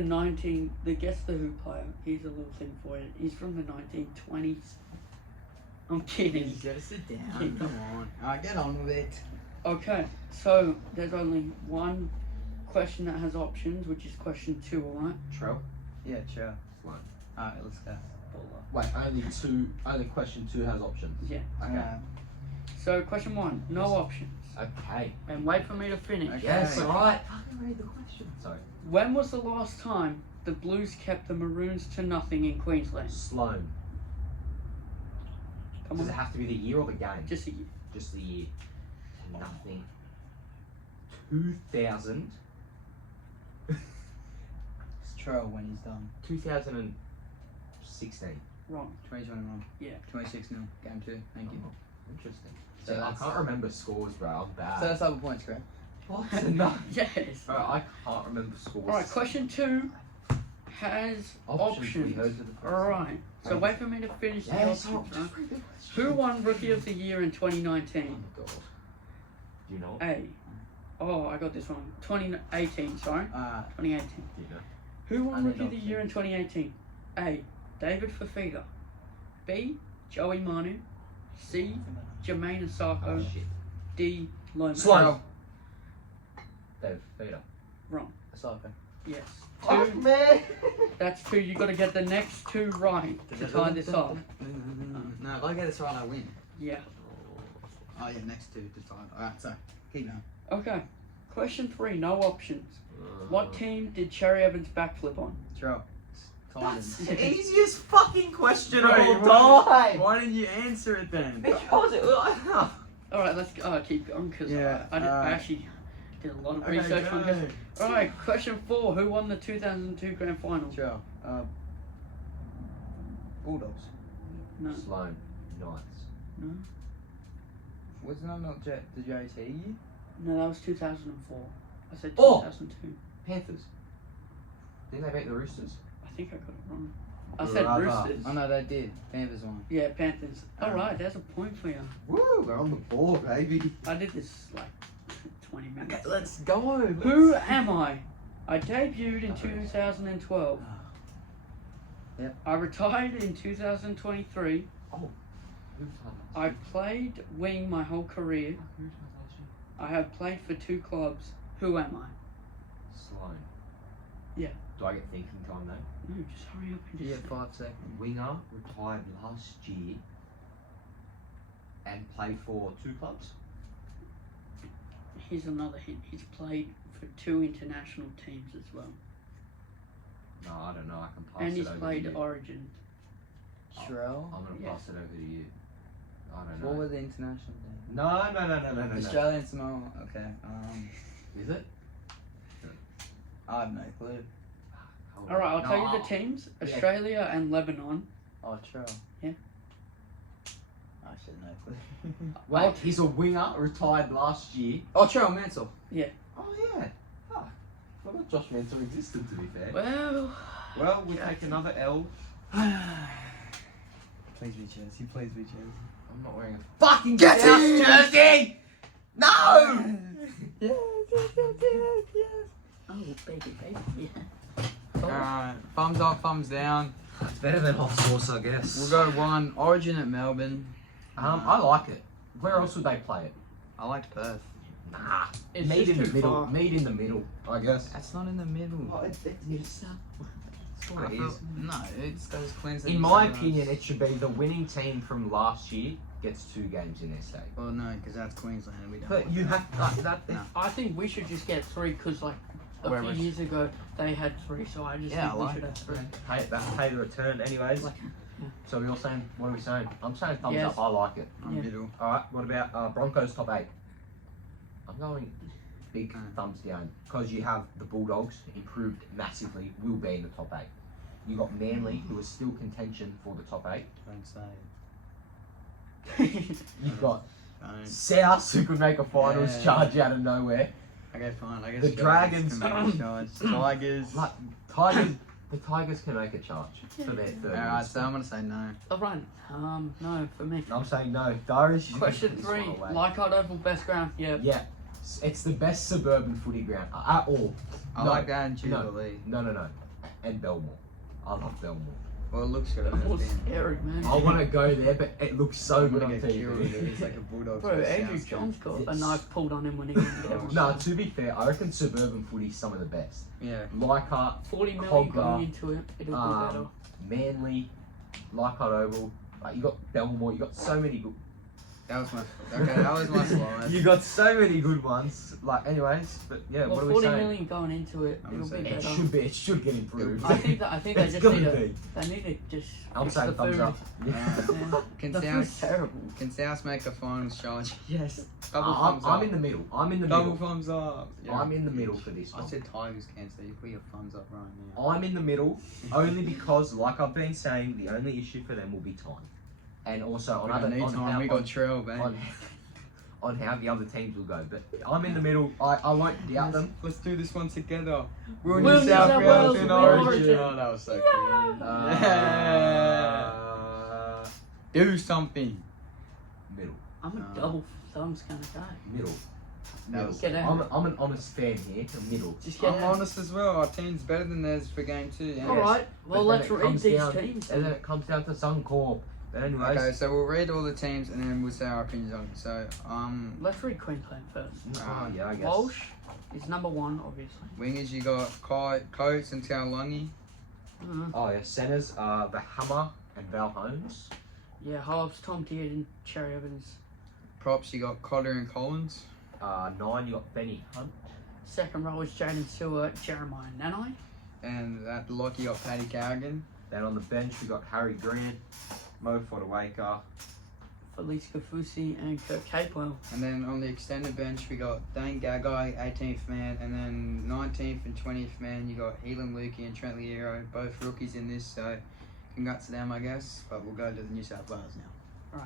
the Guess the Who player, here's a little thing for you. He's from the 1920s. I'm kidding. Gotta sit down. Come on. Alright, get on with it. Okay, so there's only one question that has options, which is question 2, alright? Trell? Yeah, sure. Fine. Alright, let's go. Wait, only question 2 has options. Yeah. Okay. So question 1, no options. Okay. And wait for me to finish. Okay. Yes, alright. I can read the question. Sorry. When was the last time the Blues kept the Maroons to nothing in Queensland? Sloan. Come Does on. it have to be the year or the game? Just a year. Just the year. Nothing. 2000. It's Trell when he's done. 2016. Wrong. 2021. Yeah. 26 0. Game 2. Thank you. Oh, interesting. So I that's- can't remember scores, bro. I'm bad. So that's double points, correct? What? No. Yes. Bro, I can't remember scores. Alright, question 2 has options. We heard to the first Alright. So Thanks. wait for me to finish the Yes, options, just right? read the question. Who won Rookie of the Year in 2019? Oh my god. Do you know? A. Oh, I got this wrong. 2018, sorry. 2018. Do you know? Who won I need Rookie of the Year in options. 2018? A. David Fafita. B. Joey Manu. C. Jermaine Asako. Oh shit. D. Lomas. Slow. David Fafita. Wrong. Soccer. Yes. Fuck, Two. man. That's two. You got to get the next two right to tie this off. No, if I get this right, I win. Yeah. Oh yeah, next two to tie. Alright, so keep going. Okay. Question 3. No options. What team did Cherry Evans backflip on? Trell. That's Titans. the easiest fucking question of Bro, all time. Why didn't you answer it then? Because it was. All right, let's keep going because Yeah, I actually did a lot of Okay, research on this. go. All right, question 4. Who won the 2002 Grand Final? Trell. Bulldogs. No. Sloan. Knights. No. Wasn't that not the JT year? No, that was 2004. I said Oh! 2002. Panthers. Didn't they beat the Roosters? I think I got it wrong. I said Rather. Roosters. Oh no, they did. Panthers won. Yeah, Panthers. All right, there's a point for you. Woo, we're on the board, baby. I did this like 20 minutes. Okay, let's go. Who am I? I debuted in 2012. Yep. I retired in 2023. I played wing my whole career. I have played for 2 clubs. Who am I? Sloan. Yeah. Do I get thinking time though? No, just hurry up and Yeah, just... 5 seconds. Winger retired last year and played for 2 clubs. Here's another hint. He's played for 2 international teams as well. No, I don't know. I can pass And it he's over played to you. Origin. Trell. I'm gonna Yes. pass it over to you. I don't know. What were the international teams? No. Australia and Samoa. Okay. Is it? I have no clue. Hold All right, I'll on. tell No, you the teams. yeah. Australia and Lebanon. Oh, Trell. Yeah. I should have no clue. Wait, he's a winger, retired last year. Oh, Trell Mansell. Oh yeah. Fuck. Forgot Josh Mansell existed, to be fair. Well, We take another L. Please be Chelsea. Please be Chelsea. I'm not wearing a fucking Get South in! jersey. No. Yes. oh, baby, yeah. Alright. Thumbs up, thumbs down. It's better than hot sauce, I guess. We'll go 1. Origin at Melbourne. I like it. Where else would they play it? I liked Perth. Nah. It's Meet just in the too middle. far. Meet in the middle, I guess. That's not in the middle. It's what I it feel- is. No, it's goes Queensland. In my Sunrise. opinion, it should be the winning team from last year gets 2 games in their state. Well, no, because that's Queensland and we don't. But want you that. have No. I think we should just get 3 because, like, a Wherever. few years ago they had 3, so I just Yeah, think I we like should have 3. pay the return, anyways. Like, So we're all saying, what are we saying? I'm saying thumbs Yes. up. I like it. I'm Yeah. middle. All right. What about Broncos top 8? I'm going big Mm. thumbs down because you have the Bulldogs improved massively. Will be in the top 8. You got Manly, who is still contention for the top 8. Don't say You've got Don't. South, who could make a finals Yeah. charge out of nowhere. Okay, fine. I guess The Dragons- Tigers. Like Tigers, the Tigers can make a charge for their third. Alright, so I'm gonna say no. Alright, no, for me. I'm saying no. Darius, you can Question put this 3, one away. Leichhardt Oval, best ground. Yeah. Yeah, it's the best suburban footy ground at all. I No, like that in Jubilee. No. And Belmore. I love Belmore. Well, it looks good on That was that bin. scary, man. I want to go there, but it looks so I'm good gonna on get killed. TV. It's like a bulldog. Bro, versus Andrew South John's got a It's- knife pulled on him when he was there. No, to be fair, I reckon suburban footy's some of the best. Yeah. Leichhardt, 40 million Cogger, going into it. It'll be better. Manly, Leichhardt Oval. You got Belmore. You got so many good. That was my. Okay, that was my slide. You got so many good ones. Like, anyways, but yeah, Well, what are we 40 saying? million going into it. I'm It'll be saying It better. should get improved. I think they It's just gonna need to. be. They need to just. I'm fix saying the thumbs food. up. Yeah. Can The food's South terrible. can South make a finals charge? Yes. I'm, Double thumbs up. I'm in the middle. I'm in the Double middle. thumbs up. I'm in the middle for this I one. said Tigers can, so you put your thumbs up right now. I'm in the middle only because, like I've been saying, the only issue for them will be time, and also We on don't need on time. how, We got Trell, on, babe. on how the other teams will go. But I'm in the middle. I won't doubt them. Let's do this one together. Will New South Wales in win Origin. Origin. Oh, that was so Yeah. cool. Do something. Middle. I'm a No. double thumbs kind of guy. Middle. Middle. Get out. I'm an honest fan here, a middle. Just get I'm out. honest as well. Our team's better than theirs for game 2. Yeah. All right. Well, But then let's it read comes these down- teams. And then it comes down to Suncorp. But anyways, Okay, so we'll read all the teams and then we'll say our opinions on it. So, Let's read Queensland first. yeah, I guess. Walsh is number 1, obviously. wingers, you got Coates and Taulagi. Oh yeah, centers the Hammer and Val Holmes. Yeah, halves, Tom Deard and Cherry Evans. Props, you got Cotter and Collins. 9, you got Benny Hunt. Second row is Jaden Stewart, Jeremiah Nanai. And at the lock, you got Paddy Carrigan. Then on the bench we got Harry Grant, Mo Fodawaker. Felice Kafusi and Kirk Capewell. And then on the extended bench, we got Dane Gagai, 18th man. And then 19th and 20th man, you got Helam Lukey and Trent Liero, both rookies in this. So congrats to them, I guess. But we'll go to the New South Wales now.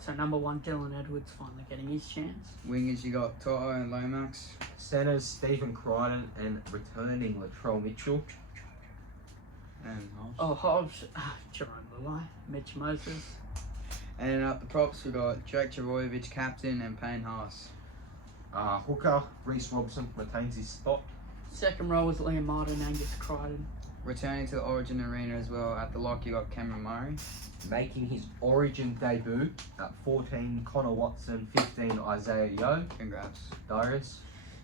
So number 1, Dylan Edwards, finally getting his chance. Wingers, you got Toto and Lomax. Centers Stephen Crichton and returning Latrell Mitchell. And halves. Oh, halves, Jerome Lulai, Mitch Moses. And at the props, we got Jake Travojevic, captain, and Payne Haas. Hooker Reece Robson retains his spot. Second row is Liam Martin, Angus Crichton. Returning to the Origin Arena as well, at the lock, you got Cameron Murray. Making his Origin debut at 14, Connor Watson, 15, Isaiah Yeo. Congrats. Darius.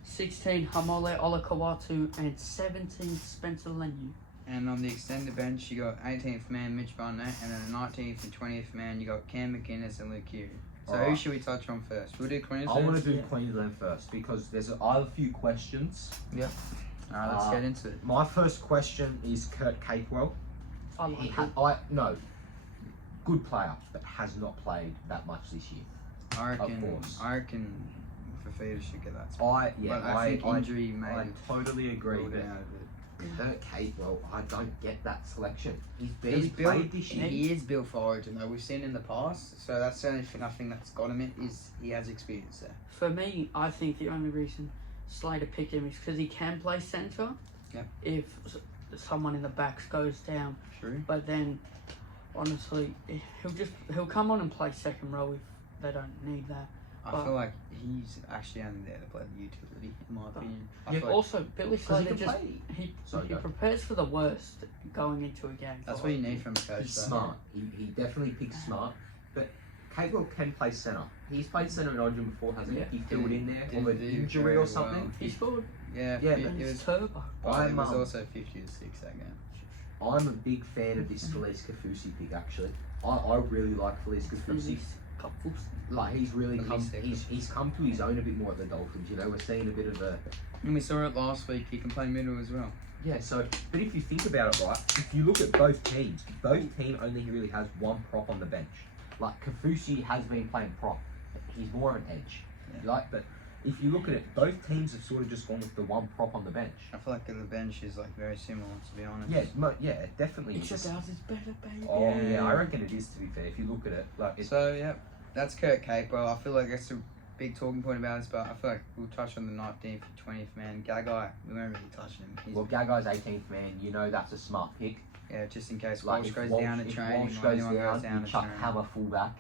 16, Hamole Olakawatu, and 17, Spencer Lenu. And on the extended bench, you got 18th man Mitch Barnett, and then the 19th and 20th man, you got Cam McInnes and Luke Hughes. So who Alright. should we touch on first? We'll do I Queensland. want to do Yeah. Queensland first because I have a few questions. Alright, let's get into it. My first question is Kurt Capewell. I like him. No, good player, but has not played that much this year. I Of course. reckon Fafita should get that spot. But I think injury may I have totally agree. ruled But it out of it. Kurt Capewell, I don't get that selection. He's He's barely built. played this year. He is built for Origin though. We've seen in the past, so that's the only thing I think that's got him. Is he has experience there. For me, I think the only reason Slater picked him is because he can play centre. Yep. If someone in the backs goes down, True. but then honestly, he'll come on and play second row if they don't need that. I feel like he's actually only there to play the utility, in my opinion. I Yeah, feel like also, Billy Because he Slater can just play. he Sorry, go. prepares for the worst going into a game. that's what you need from a coach. He's though. smart. He definitely picks smart. But Capewell can play centre. He's played centre in Origin before, hasn't Yeah. he? He filled in there Didn't with do injury very or something. well. He scored Yeah, Yeah, it, but it his was. turbo. But it I'm, was um, also 50-6 that game. I'm a big fan of this Felice Kafusi pick actually. I really like Felice Kafusi. Like he's really come he's come to his own a bit more at the Dolphins, you know, we're seeing a bit of a And we saw it last week. He can play middle as well. yeah, so but if you think about it right, if you look at both team only really has one prop on the bench. Like Kafusi has been playing prop. He's more an edge. Yeah. Like but if you look at it, both teams have sort of just gone with the one prop on the bench. I feel like the bench is like very similar, to be honest. Yeah, it definitely is. Except ours is better, baby. Oh yeah. Yeah. I reckon it is, to be fair. If you look at it, like it's So yeah, that's Kurt Capewell. I feel like that's a big talking point about this, but I feel like we'll touch on the 19th and 20th man. Gagai, we won't really touch him. He's, well, Gagai's 18th man. You know that's a smart pick. yeah, just in case Like Walsh if goes Walsh, down to if training Walsh or goes anyone down, goes down you to chuck training. Hammer fullback,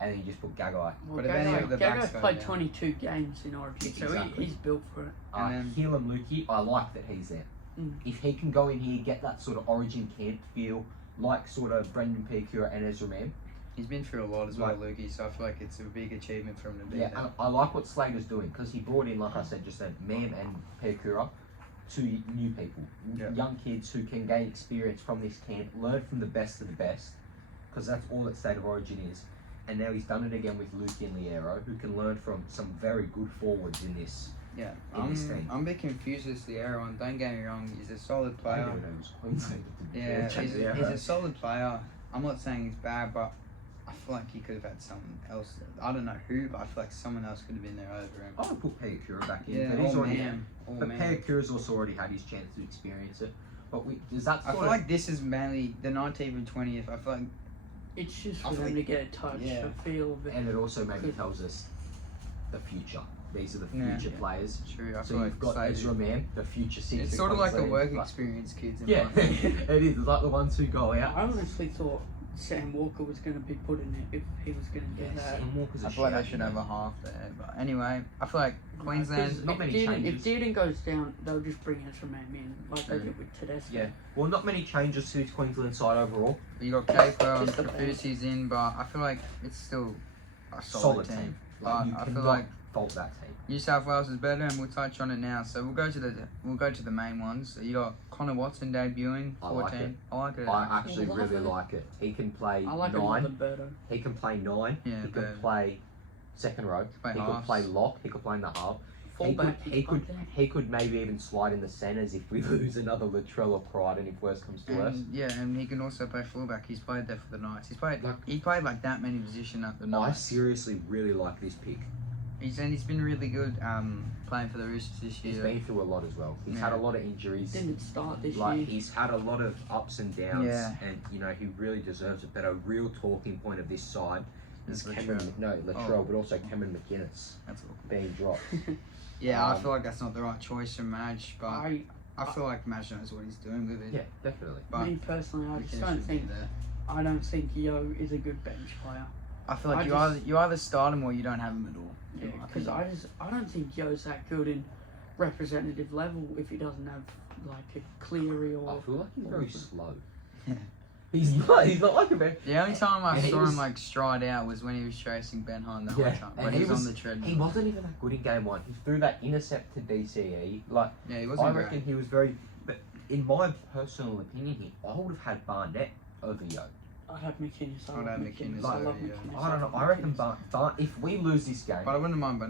and then you just put Gagai. Well, But if any of the backs Gagai's go played down. 22 games in Origin, so Exactly. he's built for it. And then- Helam Lukey, I like that he's there. Mm. If he can go in here, get that sort of Origin camp feel, like sort of Brendan Piacura and Ezra Mam. He's been through a lot as well, Like- Lukey, so I feel like it's a big achievement for him to be Yeah, there. and I like what Slater's doing because he brought in, like I said just then, Mam and Piacura, two new people, Yeah. young kids who can gain experience from this camp, learn from the best of the best, because that's all that State of Origin is. And now he's done it again with Lukey and Liero, who can learn from some very good forwards in this. Yeah, in this team. I'm a bit confused as the Liero one. Don't get me wrong, he's a solid I player. don't even know who's Queensland. Yeah, Check he's it out. a solid player. I'm not saying he's bad, but I feel like he could have had someone else. I don't know who, but I feel like someone else could have been there over him. I would put Piacura back in, Yeah, but he's oh already. man, oh But man. Piacura's also already had his chance to experience it. But does that I sort feel of like this is mainly the 19th and 20th. I feel like It's just I for feel them like- to get a touch, yeah. a feel of it. and it also maybe Could- tells us the future. These are the Yeah. future players. it's true. I So feel like you've got Slater- Ezra Man, the future six. It's of sort of like the Queensland. work Like- experience kids. In Yeah, my opinion. it is. It's like the ones who go out. I honestly thought Sam Walker was going to be put in it if he was going to do that. Sam Walker's a I feel like shout, they should you have know. a half there. But anyway, I feel like Queensland. Not many changes. If Dearden goes down, they'll just bring Esserman in, like they did with Tedesco. Yeah. Well, not many changes to this Queensland side overall. You got Capewell and Just the Kafusi's in, but I feel like it's still a Solid solid team. team. But Like, you I feel cannot like fault that team. New South Wales is better, and we'll touch on it now. So we'll go to the main ones. So you got Connor Watson debuting, 14. I like it. I like it. I actually love really it. like it. He can play I like it more 9. than Berto. He can play 9. Yeah, he can but- play second row. play He could halves. play lock. He could play in the half. Fullback, He could maybe even slide in the centres if we lose another Latrell or Crichton if worse comes to worse. And, yeah, and he can also play fullback. He's played there for the Knights. Like- He played like that many positions at the I Knights. seriously really like this pick. He's been really good playing for the Roosters this He's year. been through a lot as well. He's had a lot of injuries. Didn't start this Like year. he's had a lot of ups and downs, Yeah. and you know he really deserves it. But a real talking point of this side is Latrell. Cameron, Latrell, but also Cameron McInnes That's all. being dropped. Yeah, I Um, feel like that's not the right choice for Madge, but I I feel like Madge knows what he's doing with it. Yeah, definitely. But me personally, I just McInnes don't should be think there. I don't think Yo is a good bench player. I feel like I you either start him or you don't have him at all. Yeah, in my because opinion. I don't think Yo's that good in representative level if he doesn't have like a Cleary I or. feel like he's very Awesome. slow. Yeah. He's not. He's not like a very. The only time I And he saw was- him like stride out was when he was chasing Ben Hahn the whole Yeah, time. and When he he was on was- the treadmill. He wasn't even that good in game 1. He threw that intercept to DCE. Like Yeah, he wasn't I great. reckon he was very. But in my personal opinion, I would have had Barnett over Yo. I'd have McInnes. I'd have McInnes I love over, yeah. McInnes. I don't know. I reckon if we lose this game, But I wouldn't mind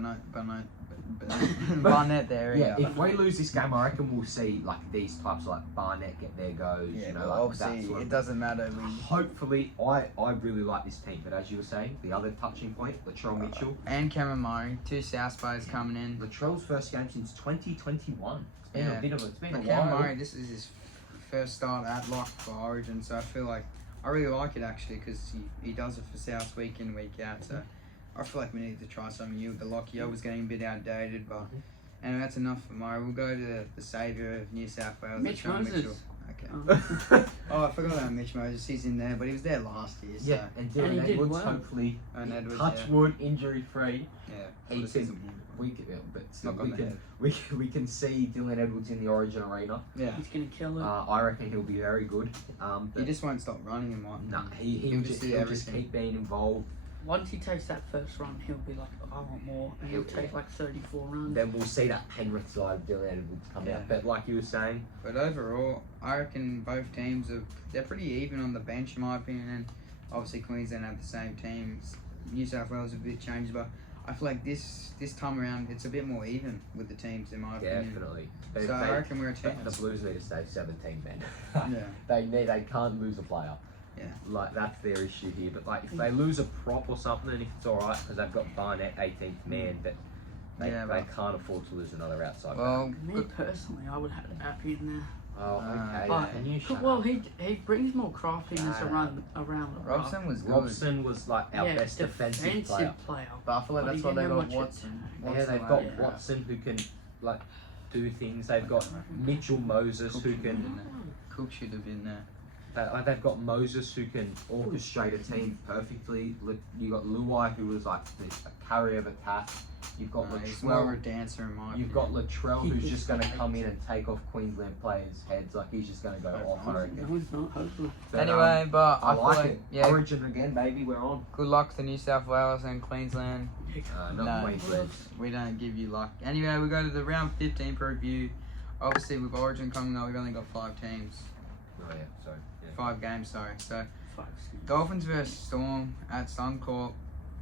Barnett there. yeah, if we lose this game, I reckon we'll see like these types like Barnett get their goes. Yeah, you know, well, like obviously that sort it of. doesn't matter. Hopefully, I really like this team. But as you were saying, the other touching point, Latrell Mitchell. And Cameron Murray, 2 South players coming in. Latrell's first game since 2021. It's been Yeah. a bit of a. It's been But a Cameron while. Murray, this is his first start at lock for Origin, so I feel like I really like it actually because he does it for South week in week out. So I feel like we need to try something new. The lock was getting a bit outdated, but and that's enough for Murray. We'll go to the saviour of New South Wales, Mitch Latrell Moses. Mitchell. Okay. Oh, I forgot about Mitch Moses. He's in there, but he was there last year. So. Yeah, and And Dylan he did Edwards well. hopefully And Edwards, touch yeah. wood, injury free. Yeah. He Well, can- season one. We can, but still, Knock on the head. we can see Dylan Edwards in the Origin arena. Yeah. He's gonna kill it. I reckon he'll be very good. He But just won't stop running in my nah, He'll he'll just just, do he'll just everything. keep being involved. Once he takes that first run, he'll be like, I want more, and he'll He'll- take like 34 runs. Then we'll see that Penrith side of Dylan Edwards come Yeah. out. But like you were saying, But overall, I reckon both teams they're pretty even on the bench in my opinion. And obviously Queensland have the same teams. New South Wales a bit changed, but I feel like this time around it's a bit more even with the teams in my opinion. definitely. But So if I they- reckon we're a but the chance. Blues need to stay 17 men. Yeah. They can't lose a player. Yeah. Like that's their issue here. But like if they lose a prop or something, if it's all right because they've got Barnett 18th man, but they can't afford to lose another outside. Well, Me personally, I would have Appy in there. oh, okay. But Can you shut well, up? he brings more craftiness Shut around the Robson was good. Robson was like our yeah, best defensive player. But I feel like But that's he why they didn't got have much Watson. attack. Yeah, they've like, got yeah. Watson who can like do things. They've got Mitchell Moses who can. Cook should have been there. They've got Moses who can orchestrate a team perfectly. You got Luai who was like a carrier of attack. You've got He's more of a Latrell. dancer in my You've opinion. got Latrell who's just going to come in and take off Queensland players' heads. Like he's just going to go off. I reckon. No, he's not. Hopefully. But, Anyway, but I I feel like like it. yeah, Origin again, baby. We're on. good luck to New South Wales and Queensland. Not No. Queensland. We don't give you luck. Anyway, we go to the round 15 preview. Obviously, with Origin coming up, we've only got 5 teams. Oh yeah, sorry. Yeah. 5 games, sorry. So, Fuck. Dolphins versus Storm at Suncorp.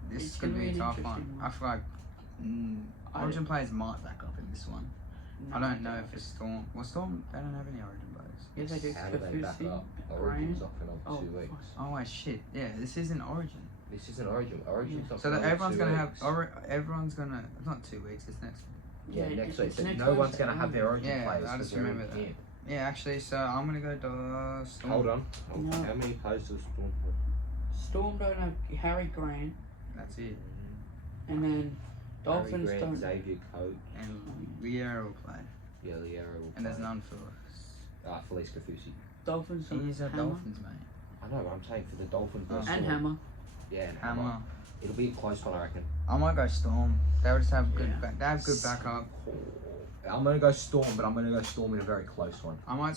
This It's could gonna be a be an tough interesting one. one. I feel like Origin players might back up in this one. I don't know if it's Storm. Well, Storm, they don't have any Origin players. Yeah, they do. How do they back Kafusi, up? Graham. Origin's off in over 2 weeks. Oh, wait, shit. Yeah, this isn't Origin. This isn't Origin. Origin's Yeah. off So in that over everyone's 2 going to weeks. have. Everyone's going to. It's not 2 weeks, it's next week. Yeah, Yeah, next it's week. So next no one's Wednesday, going to have their Origin Yeah, players. I 'cause just they're in remember that. camp. Yeah, actually, so I'm going to go to Storm. Hold on. No. How many players does Storm Storm don't have Harry Grant, That's it. and then Dolphins Harry Grant, don't. Xavier Coates, And Liera will play. yeah, Liero will And there's play. none for us. Felice Kafusi. Dolphins don't He's at Hammer. Dolphins, mate. I know, but I'm saying for the Dolphins versus And Storm. Hammer. Yeah, and Hammer. It'll be a close one, I reckon. I might go Storm. They would just have good. Yeah. They have good backup. I'm gonna go Storm, but I'm gonna go Storm in a very close one. I might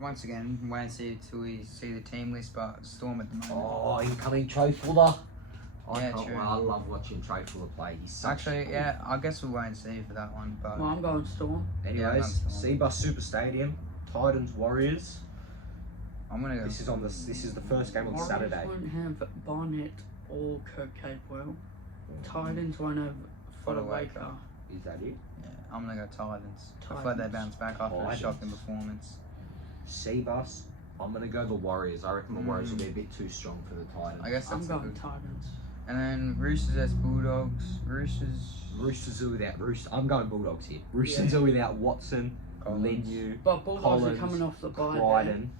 once again wait and see till we see the team list, but Storm at the moment. Oh, incoming Trey Fuller. Yeah, true. I love watching Trey Fuller play. He's such Actually, a- yeah, I guess we'll wait and see for that one. But Well, I'm going Storm. Yeah, Anyways, I'm Storm. Seabus Super Stadium, Titans Warriors. I'm gonna go. This is the first game on Warriors Saturday. won't have Barnett or Kirk Capewell. Titans won't have Fodawaker. Is that it? Yeah, I'm gonna go Titans. I feel like they bounce back after a Titans. shocking performance. Seabus. I'm gonna go the Warriors. I reckon the Warriors will be a bit too strong for the Titans. I guess I'm that's a going good. Titans. And then Roosters vs Bulldogs. Roosters are without Roosters. I'm going Bulldogs here. Roosters are without Watson, Collins. Linu, But Bulldogs Collins, are coming off the bye there. Crichton.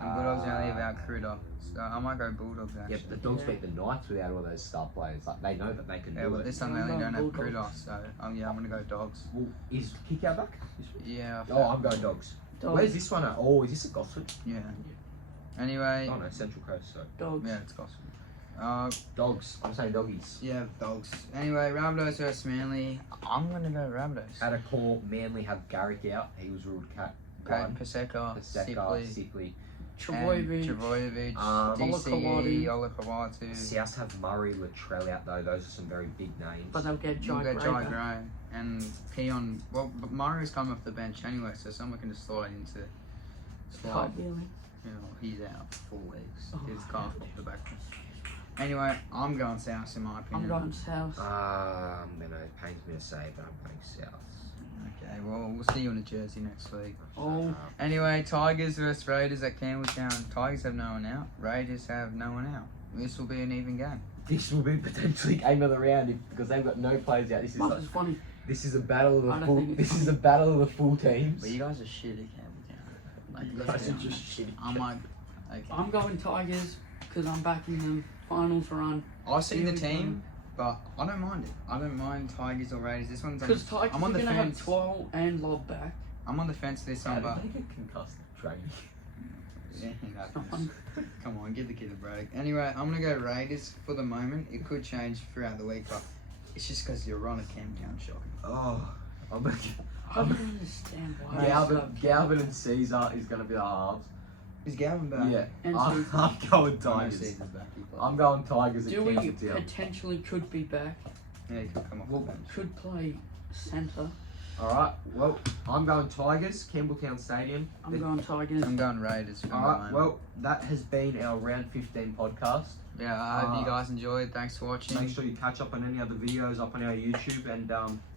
And Bulldogs only without Critter. So I might go Bulldogs Yeah, actually. but the Dogs Yeah. beat the Knights without all those star players. Like they know that they can Yeah, do but it. this time they I'm only going don't have Critter, Bulldogs. so yeah, I'm gonna go Dogs. Well, is kick out back? Yeah. Oh, I'm going Dogs. Dogs. Where's this one at? Oh, is this at Gosford? Yeah. Anyway, Oh no, Central Coast. So Dogs. yeah, it's Gosford. Dogs. I'm saying doggies. Yeah, Dogs. Anyway, Rabbitohs vs Manly. I'm gonna go Rabbitohs. At a call, Manly have Garrick out. He was ruled cat. Payton Paseka, Paseka, Sipley, Sickly. Travojevic. Travojevic, Olakawatu. DCE, Olakawatu. Souths have Murray, Latrell out though. Those are some very big names. But they'll get You'll Jai get Jai Gray. Gray and Keon. Well, but Murray's come off the bench anyway, so someone can just slide into. Slide. Ideally. You know, he's out for 4 weeks. Oh, He's calf off the back. Anyway, I'm going South in my I'm opinion. going South. It pains me to say, but I'm going South. Okay, well, we'll see you in a jersey next week. Oh. Anyway, Tigers versus Raiders at Campbelltown. Tigers have no one out. Raiders have no one out. This will be an even game. This will be potentially game of the round because they've got no players out. This is But it's funny. this is a battle of I the don't full. think it's This is funny. a battle of the full teams. But you guys are shit at Campbelltown. Like, You let's guys be are honest. just shit. I might. Okay. I'm going Tigers because I'm backing them. Finals run. I've seen the team, but I don't mind it. I don't mind Tigers or Raiders. This one's on. Because Tigers I'm are on the going to have fence. 12 and Lob back. I'm on the fence this How one, did but they get concussed training? yeah, it It's not happens. fun. Come on, give the kid a break. Anyway, I'm gonna go Raiders for the moment. It could change throughout the week, but it's just because you're on a Campbelltown shocking. Oh, I'm I don't understand why. Galvin and Caesar is going to be the halves. Is Gavin back? Yeah, And I'm Caesar. going I know Tigers. Caesar's back. He plays. I'm going Tigers at Dewey Campbelltown. potentially could be back. Yeah, he could come off the bench. Could play centre. Alright, well, I'm going Tigers, Campbelltown Stadium. I'm going Tigers. I'm going Raiders for the Alright, moment. well, that has been our round 15 podcast. Yeah, I hope you guys enjoyed. Thanks for watching. Make sure you catch up on any other videos up on our YouTube and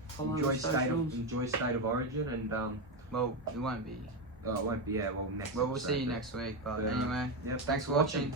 Follow enjoy the State socials. of Origin and Well, it won't be. it won't be next. Well, we'll see you episode, next week. But Yeah. anyway, but- yeah, thanks for watching.